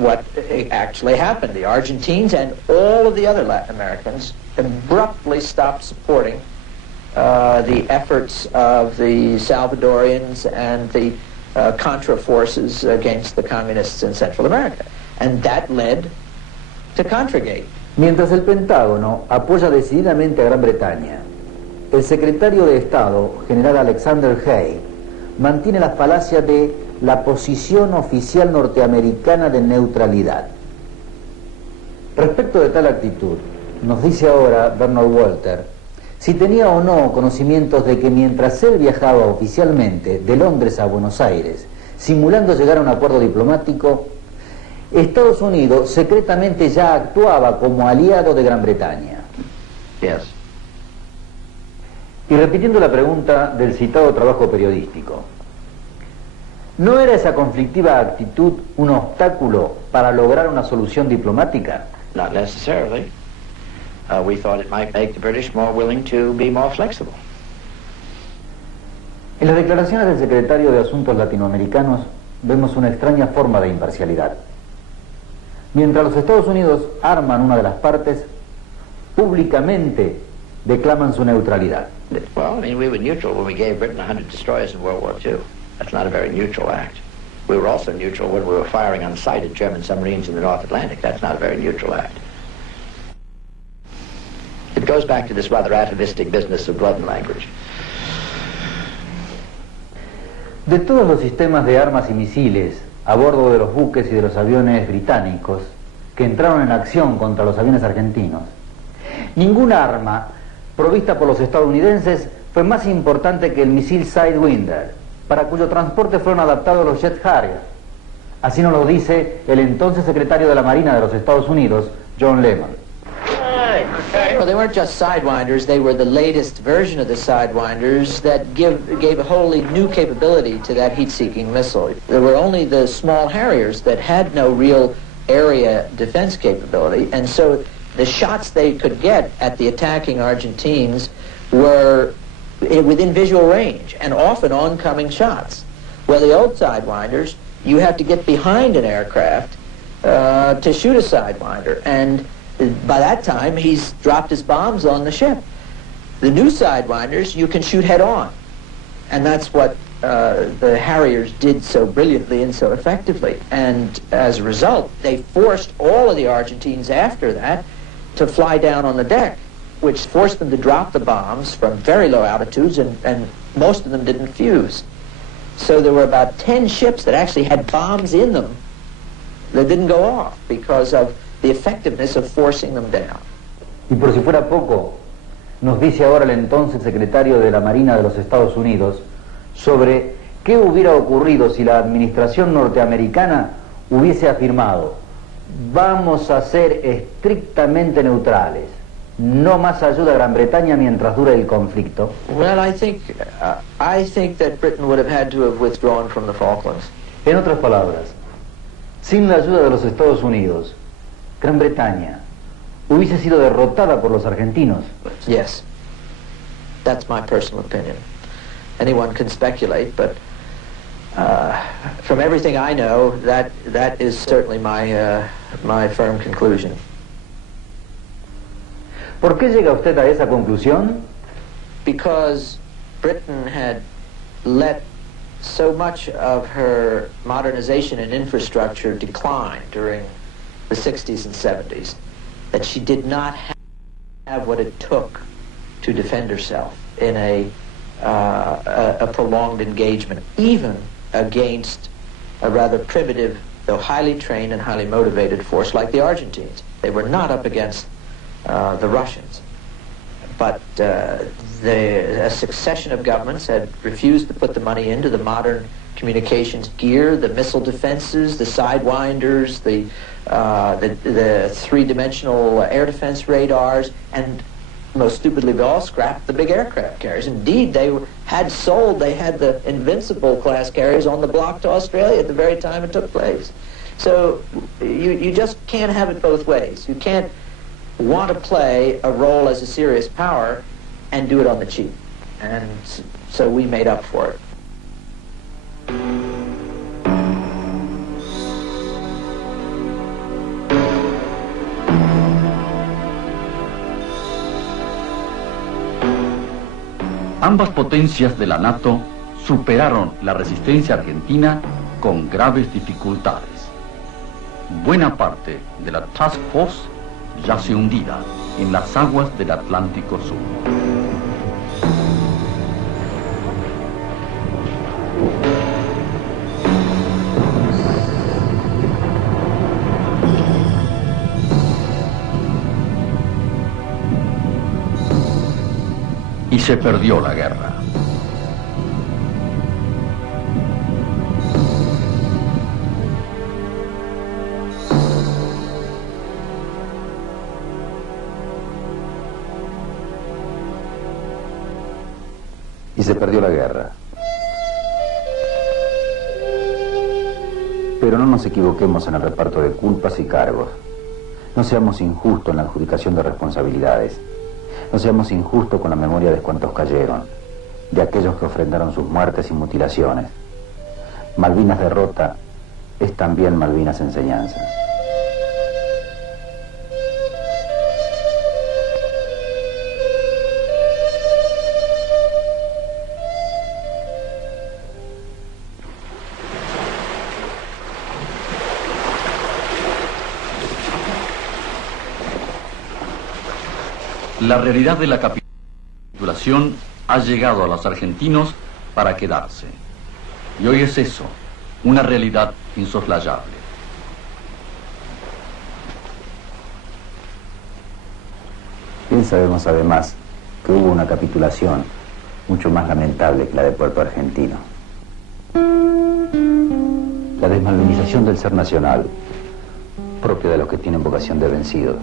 what actually happened. The Argentines and all of the other Latin Americans abruptly stopped supporting the efforts of the Salvadorians and the Contra forces against the communists in Central America. And that led to Contragate. Mientras el Pentágono apoya decididamente a Gran Bretaña, el secretario de Estado, general Alexander Haig, mantiene la falacia de la posición oficial norteamericana de neutralidad. Respecto de tal actitud, nos dice ahora Bernard Walter si tenía o no conocimientos de que mientras él viajaba oficialmente de Londres a Buenos Aires, simulando llegar a un acuerdo diplomático, Estados Unidos secretamente ya actuaba como aliado de Gran Bretaña. Yes. Y repitiendo la pregunta del citado trabajo periodístico, ¿no era esa conflictiva actitud un obstáculo para lograr una solución diplomática? Not necessarily. We thought it might make the British more willing to be more flexible. En las declaraciones del secretario de Asuntos Latinoamericanos vemos una extraña forma de imparcialidad. Mientras los Estados Unidos arman una de las partes, públicamente declaman su neutralidad. Well, I mean, we were neutral when we gave Britain 100 destroyers in World War II. That's not a very neutral act. We were also neutral when we were firing on sight at German submarines in the North Atlantic. That's not a very neutral act. It goes back to this rather atavistic business of blood and language. De todos los sistemas de armas y misiles a bordo de los buques y de los aviones británicos que entraron en acción contra los aviones argentinos, ninguna arma provista por los estadounidenses fue más importante que el misil Sidewinder, para cuyo transporte fueron adaptados los Jet Harrier. Así nos lo dice el entonces secretario de la Marina de los Estados Unidos, John Lehman. Well, they weren't just Sidewinders, they were the latest version of the Sidewinders that gave a wholly new capability to that heat-seeking missile. There were only the small Harriers that had no real area defense capability, and so the shots they could get at the attacking Argentines were within visual range, and often oncoming shots. Well, the old Sidewinders, you have to get behind an aircraft to shoot a Sidewinder, and by that time, he's dropped his bombs on the ship. The new Sidewinders, you can shoot head on. And that's what the Harriers did so brilliantly and so effectively. And as a result, they forced all of the Argentines after that to fly down on the deck, which forced them to drop the bombs from very low altitudes, and most of them didn't fuse. So there were about 10 ships that actually had bombs in them that didn't go off because of the effectiveness of forcing them down. Y por si fuera poco, nos dice ahora el entonces secretario de la Marina de los Estados Unidos sobre qué hubiera ocurrido si la administración norteamericana hubiese afirmado: vamos a ser estrictamente neutrales, no más ayuda a Gran Bretaña mientras dure el conflicto. Well, I think that Britain would have had to have withdrawn from the Falklands. En otras palabras, sin la ayuda de los Estados Unidos, Gran Bretaña hubiese sido derrotada por los argentinos. Yes, that's my personal opinion. Anyone can speculate, but from everything I know, that is certainly my firm conclusion. ¿Por qué llega usted a esa conclusión? Because Britain had let so much of her modernization and infrastructure decline during the 60s and 70s, that she did not have what it took to defend herself in a prolonged engagement, even against a rather primitive, though highly trained and highly motivated force like the Argentines. They were not up against the Russians. But a succession of governments had refused to put the money into the modern communications gear, the missile defenses, the sidewinders, the three-dimensional air defense radars, and most stupidly of all, scrapped the big aircraft carriers. Indeed, they had the Invincible class carriers on the block to Australia at the very time it took place. So you just can't have it both ways. You can't want to play a role as a serious power and do it on the cheap. And so we made up for it. Ambas potencias de la NATO superaron la resistencia argentina con graves dificultades. Buena parte de la Task Force yace hundida en las aguas del Atlántico Sur. Y se perdió la guerra. Y se perdió la guerra. Pero no nos equivoquemos en el reparto de culpas y cargos. No seamos injustos en la adjudicación de responsabilidades. No seamos injustos con la memoria de cuantos cayeron, de aquellos que ofrendaron sus muertes y mutilaciones. Malvinas derrota es también Malvinas enseñanza. La realidad de la capitulación ha llegado a los argentinos para quedarse. Y hoy es eso, una realidad insoslayable. Bien sabemos además que hubo una capitulación mucho más lamentable que la de Puerto Argentino. La desmalvinización del ser nacional, propia de los que tienen vocación de vencidos.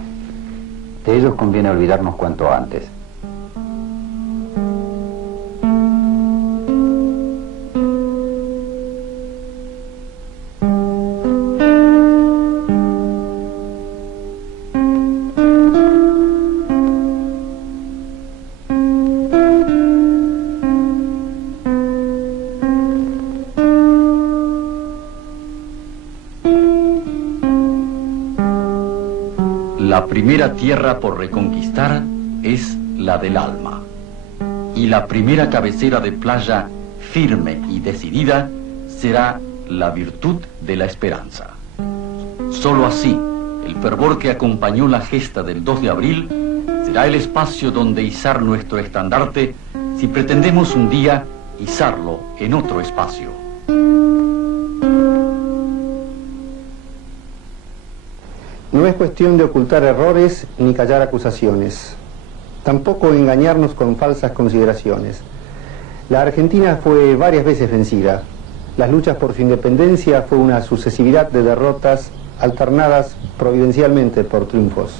De ellos conviene olvidarnos cuanto antes. La primera tierra por reconquistar es la del alma. Y la primera cabecera de playa firme y decidida será la virtud de la esperanza. Solo así, el fervor que acompañó la gesta del 2 de abril será el espacio donde izar nuestro estandarte si pretendemos un día izarlo en otro espacio. No es cuestión de ocultar errores ni callar acusaciones, tampoco engañarnos con falsas consideraciones. La Argentina fue varias veces vencida. Las luchas por su independencia fue una sucesividad de derrotas alternadas providencialmente por triunfos.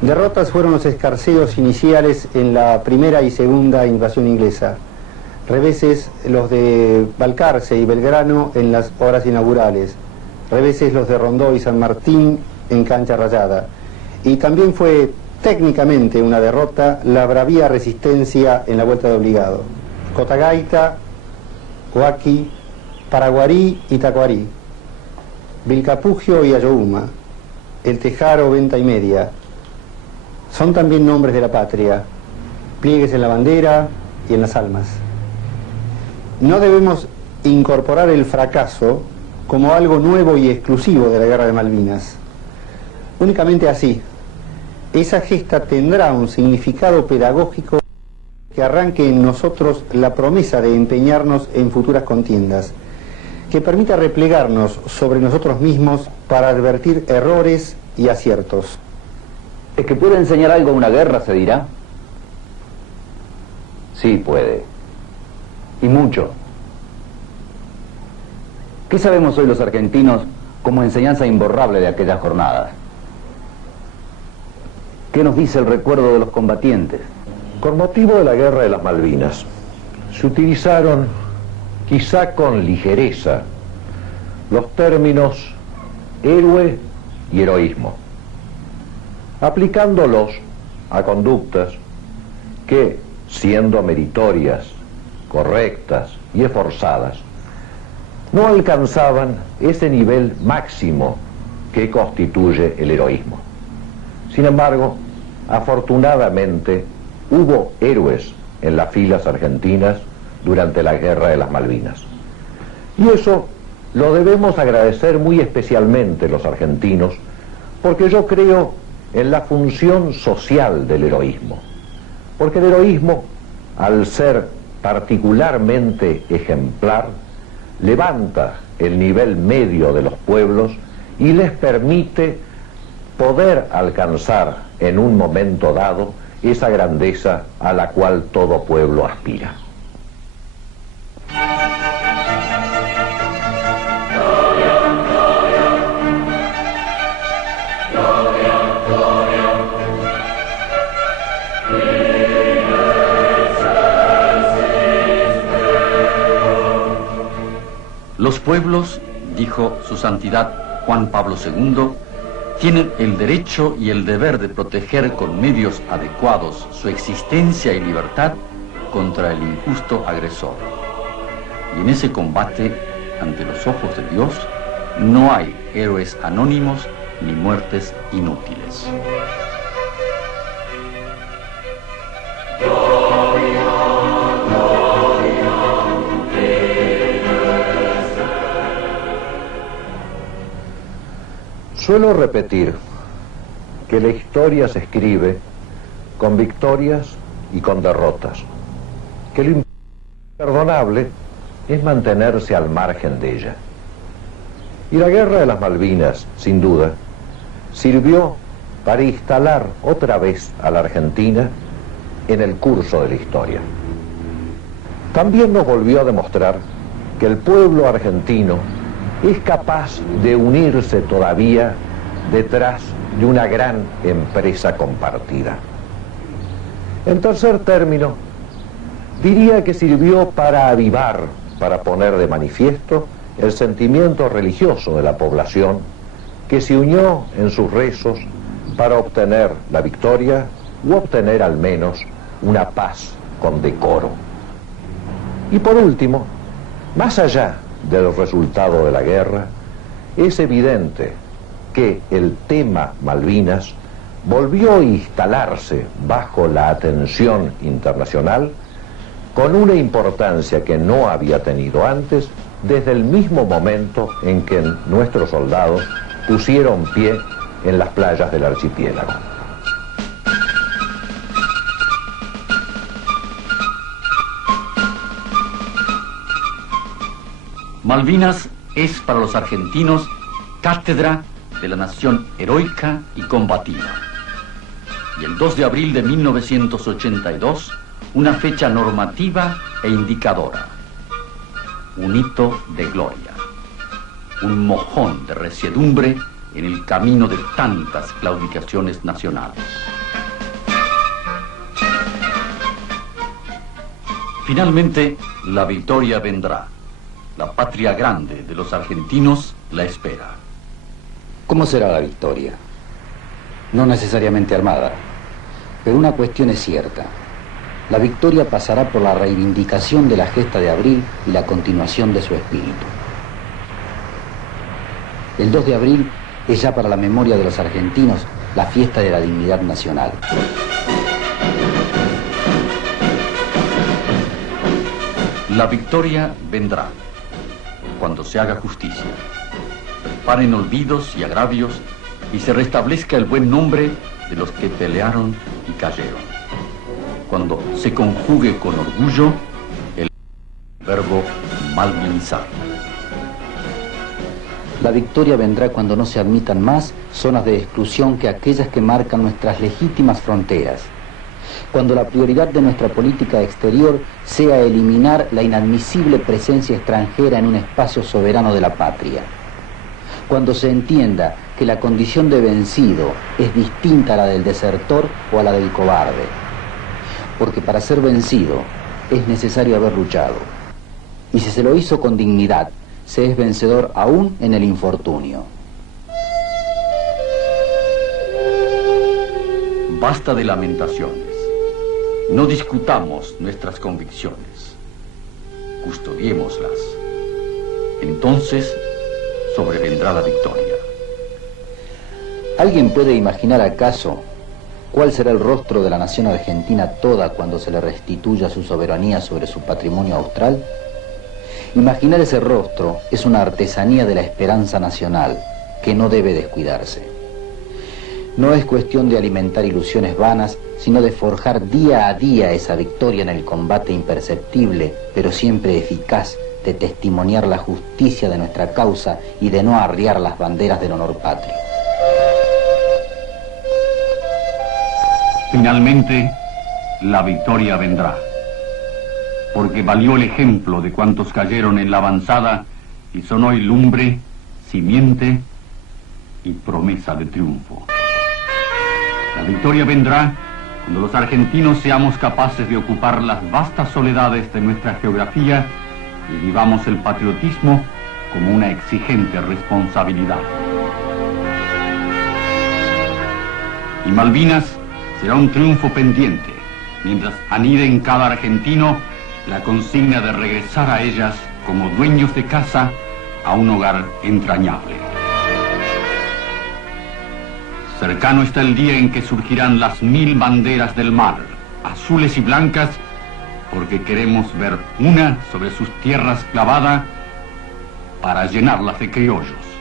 Derrotas fueron los escarceos iniciales en la primera y segunda invasión inglesa, reveses los de Balcarce y Belgrano en las horas inaugurales, reveses los de Rondó y San Martín en cancha rayada. Y también fue técnicamente una derrota la bravía resistencia en la vuelta de obligado. Cotagaita, Huaki, Paraguarí y Tacuarí, Vilcapugio y Ayohuma, El Tejaro, Venta y Media, son también nombres de la patria, pliegues en la bandera y en las almas. No debemos incorporar el fracaso como algo nuevo y exclusivo de la Guerra de Malvinas. Únicamente así, esa gesta tendrá un significado pedagógico que arranque en nosotros la promesa de empeñarnos en futuras contiendas, que permita replegarnos sobre nosotros mismos para advertir errores y aciertos. ¿Es que puede enseñar algo a una guerra, se dirá? Sí, puede. Y mucho. ¿Qué sabemos hoy los argentinos como enseñanza imborrable de aquellas jornadas? ¿Qué nos dice el recuerdo de los combatientes? Con motivo de la Guerra de las Malvinas, se utilizaron, quizá con ligereza, los términos héroe y heroísmo, aplicándolos a conductas que, siendo meritorias, correctas y esforzadas, no alcanzaban ese nivel máximo que constituye el heroísmo. Sin embargo, afortunadamente, hubo héroes en las filas argentinas durante la Guerra de las Malvinas. Y eso lo debemos agradecer muy especialmente los argentinos, porque yo creo en la función social del heroísmo. Porque el heroísmo, al ser particularmente ejemplar, levanta el nivel medio de los pueblos y les permite poder alcanzar en un momento dado esa grandeza a la cual todo pueblo aspira. Los pueblos, dijo su santidad Juan Pablo II, tienen el derecho y el deber de proteger con medios adecuados su existencia y libertad contra el injusto agresor. Y en ese combate, ante los ojos de Dios, no hay héroes anónimos ni muertes inútiles. Suelo repetir que la historia se escribe con victorias y con derrotas, que lo imperdonable es mantenerse al margen de ella. Y la Guerra de las Malvinas, sin duda, sirvió para instalar otra vez a la Argentina en el curso de la historia. También nos volvió a demostrar que el pueblo argentino es capaz de unirse todavía detrás de una gran empresa compartida. En tercer término, diría que sirvió para avivar, para poner de manifiesto el sentimiento religioso de la población que se unió en sus rezos para obtener la victoria u obtener al menos una paz con decoro. Y por último, más allá del resultado de la guerra, es evidente que el tema Malvinas volvió a instalarse bajo la atención internacional con una importancia que no había tenido antes desde el mismo momento en que nuestros soldados pusieron pie en las playas del archipiélago. Malvinas es para los argentinos cátedra de la nación heroica y combativa. Y el 2 de abril de 1982, una fecha normativa e indicadora. Un hito de gloria. Un mojón de resiedumbre en el camino de tantas claudicaciones nacionales. Finalmente, la victoria vendrá. La patria grande de los argentinos la espera. ¿Cómo será la victoria? No necesariamente armada, pero una cuestión es cierta. La victoria pasará por la reivindicación de la gesta de abril y la continuación de su espíritu. El 2 de abril es ya para la memoria de los argentinos la fiesta de la dignidad nacional. La victoria vendrá cuando se haga justicia, paren olvidos y agravios y se restablezca el buen nombre de los que pelearon y cayeron. Cuando se conjugue con orgullo el verbo malvinizar. La victoria vendrá cuando no se admitan más zonas de exclusión que aquellas que marcan nuestras legítimas fronteras. Cuando la prioridad de nuestra política exterior sea eliminar la inadmisible presencia extranjera en un espacio soberano de la patria. Cuando se entienda que la condición de vencido es distinta a la del desertor o a la del cobarde. Porque para ser vencido es necesario haber luchado. Y si se lo hizo con dignidad, se es vencedor aún en el infortunio. Basta de lamentaciones. No discutamos nuestras convicciones. Custodiémoslas. Entonces sobrevendrá la victoria. ¿Alguien puede imaginar acaso cuál será el rostro de la nación argentina toda cuando se le restituya su soberanía sobre su patrimonio austral? Imaginar ese rostro es una artesanía de la esperanza nacional que no debe descuidarse. No es cuestión de alimentar ilusiones vanas, sino de forjar día a día esa victoria en el combate imperceptible, pero siempre eficaz, de testimoniar la justicia de nuestra causa y de no arriar las banderas del honor patrio. Finalmente, la victoria vendrá, porque valió el ejemplo de cuantos cayeron en la avanzada y son hoy lumbre, simiente y promesa de triunfo. La victoria vendrá cuando los argentinos seamos capaces de ocupar las vastas soledades de nuestra geografía y vivamos el patriotismo como una exigente responsabilidad. Y Malvinas será un triunfo pendiente, mientras anide en cada argentino la consigna de regresar a ellas como dueños de casa a un hogar entrañable. Cercano está el día en que surgirán las 1000 banderas del mar, azules y blancas, porque queremos ver una sobre sus tierras clavada para llenarlas de criollos.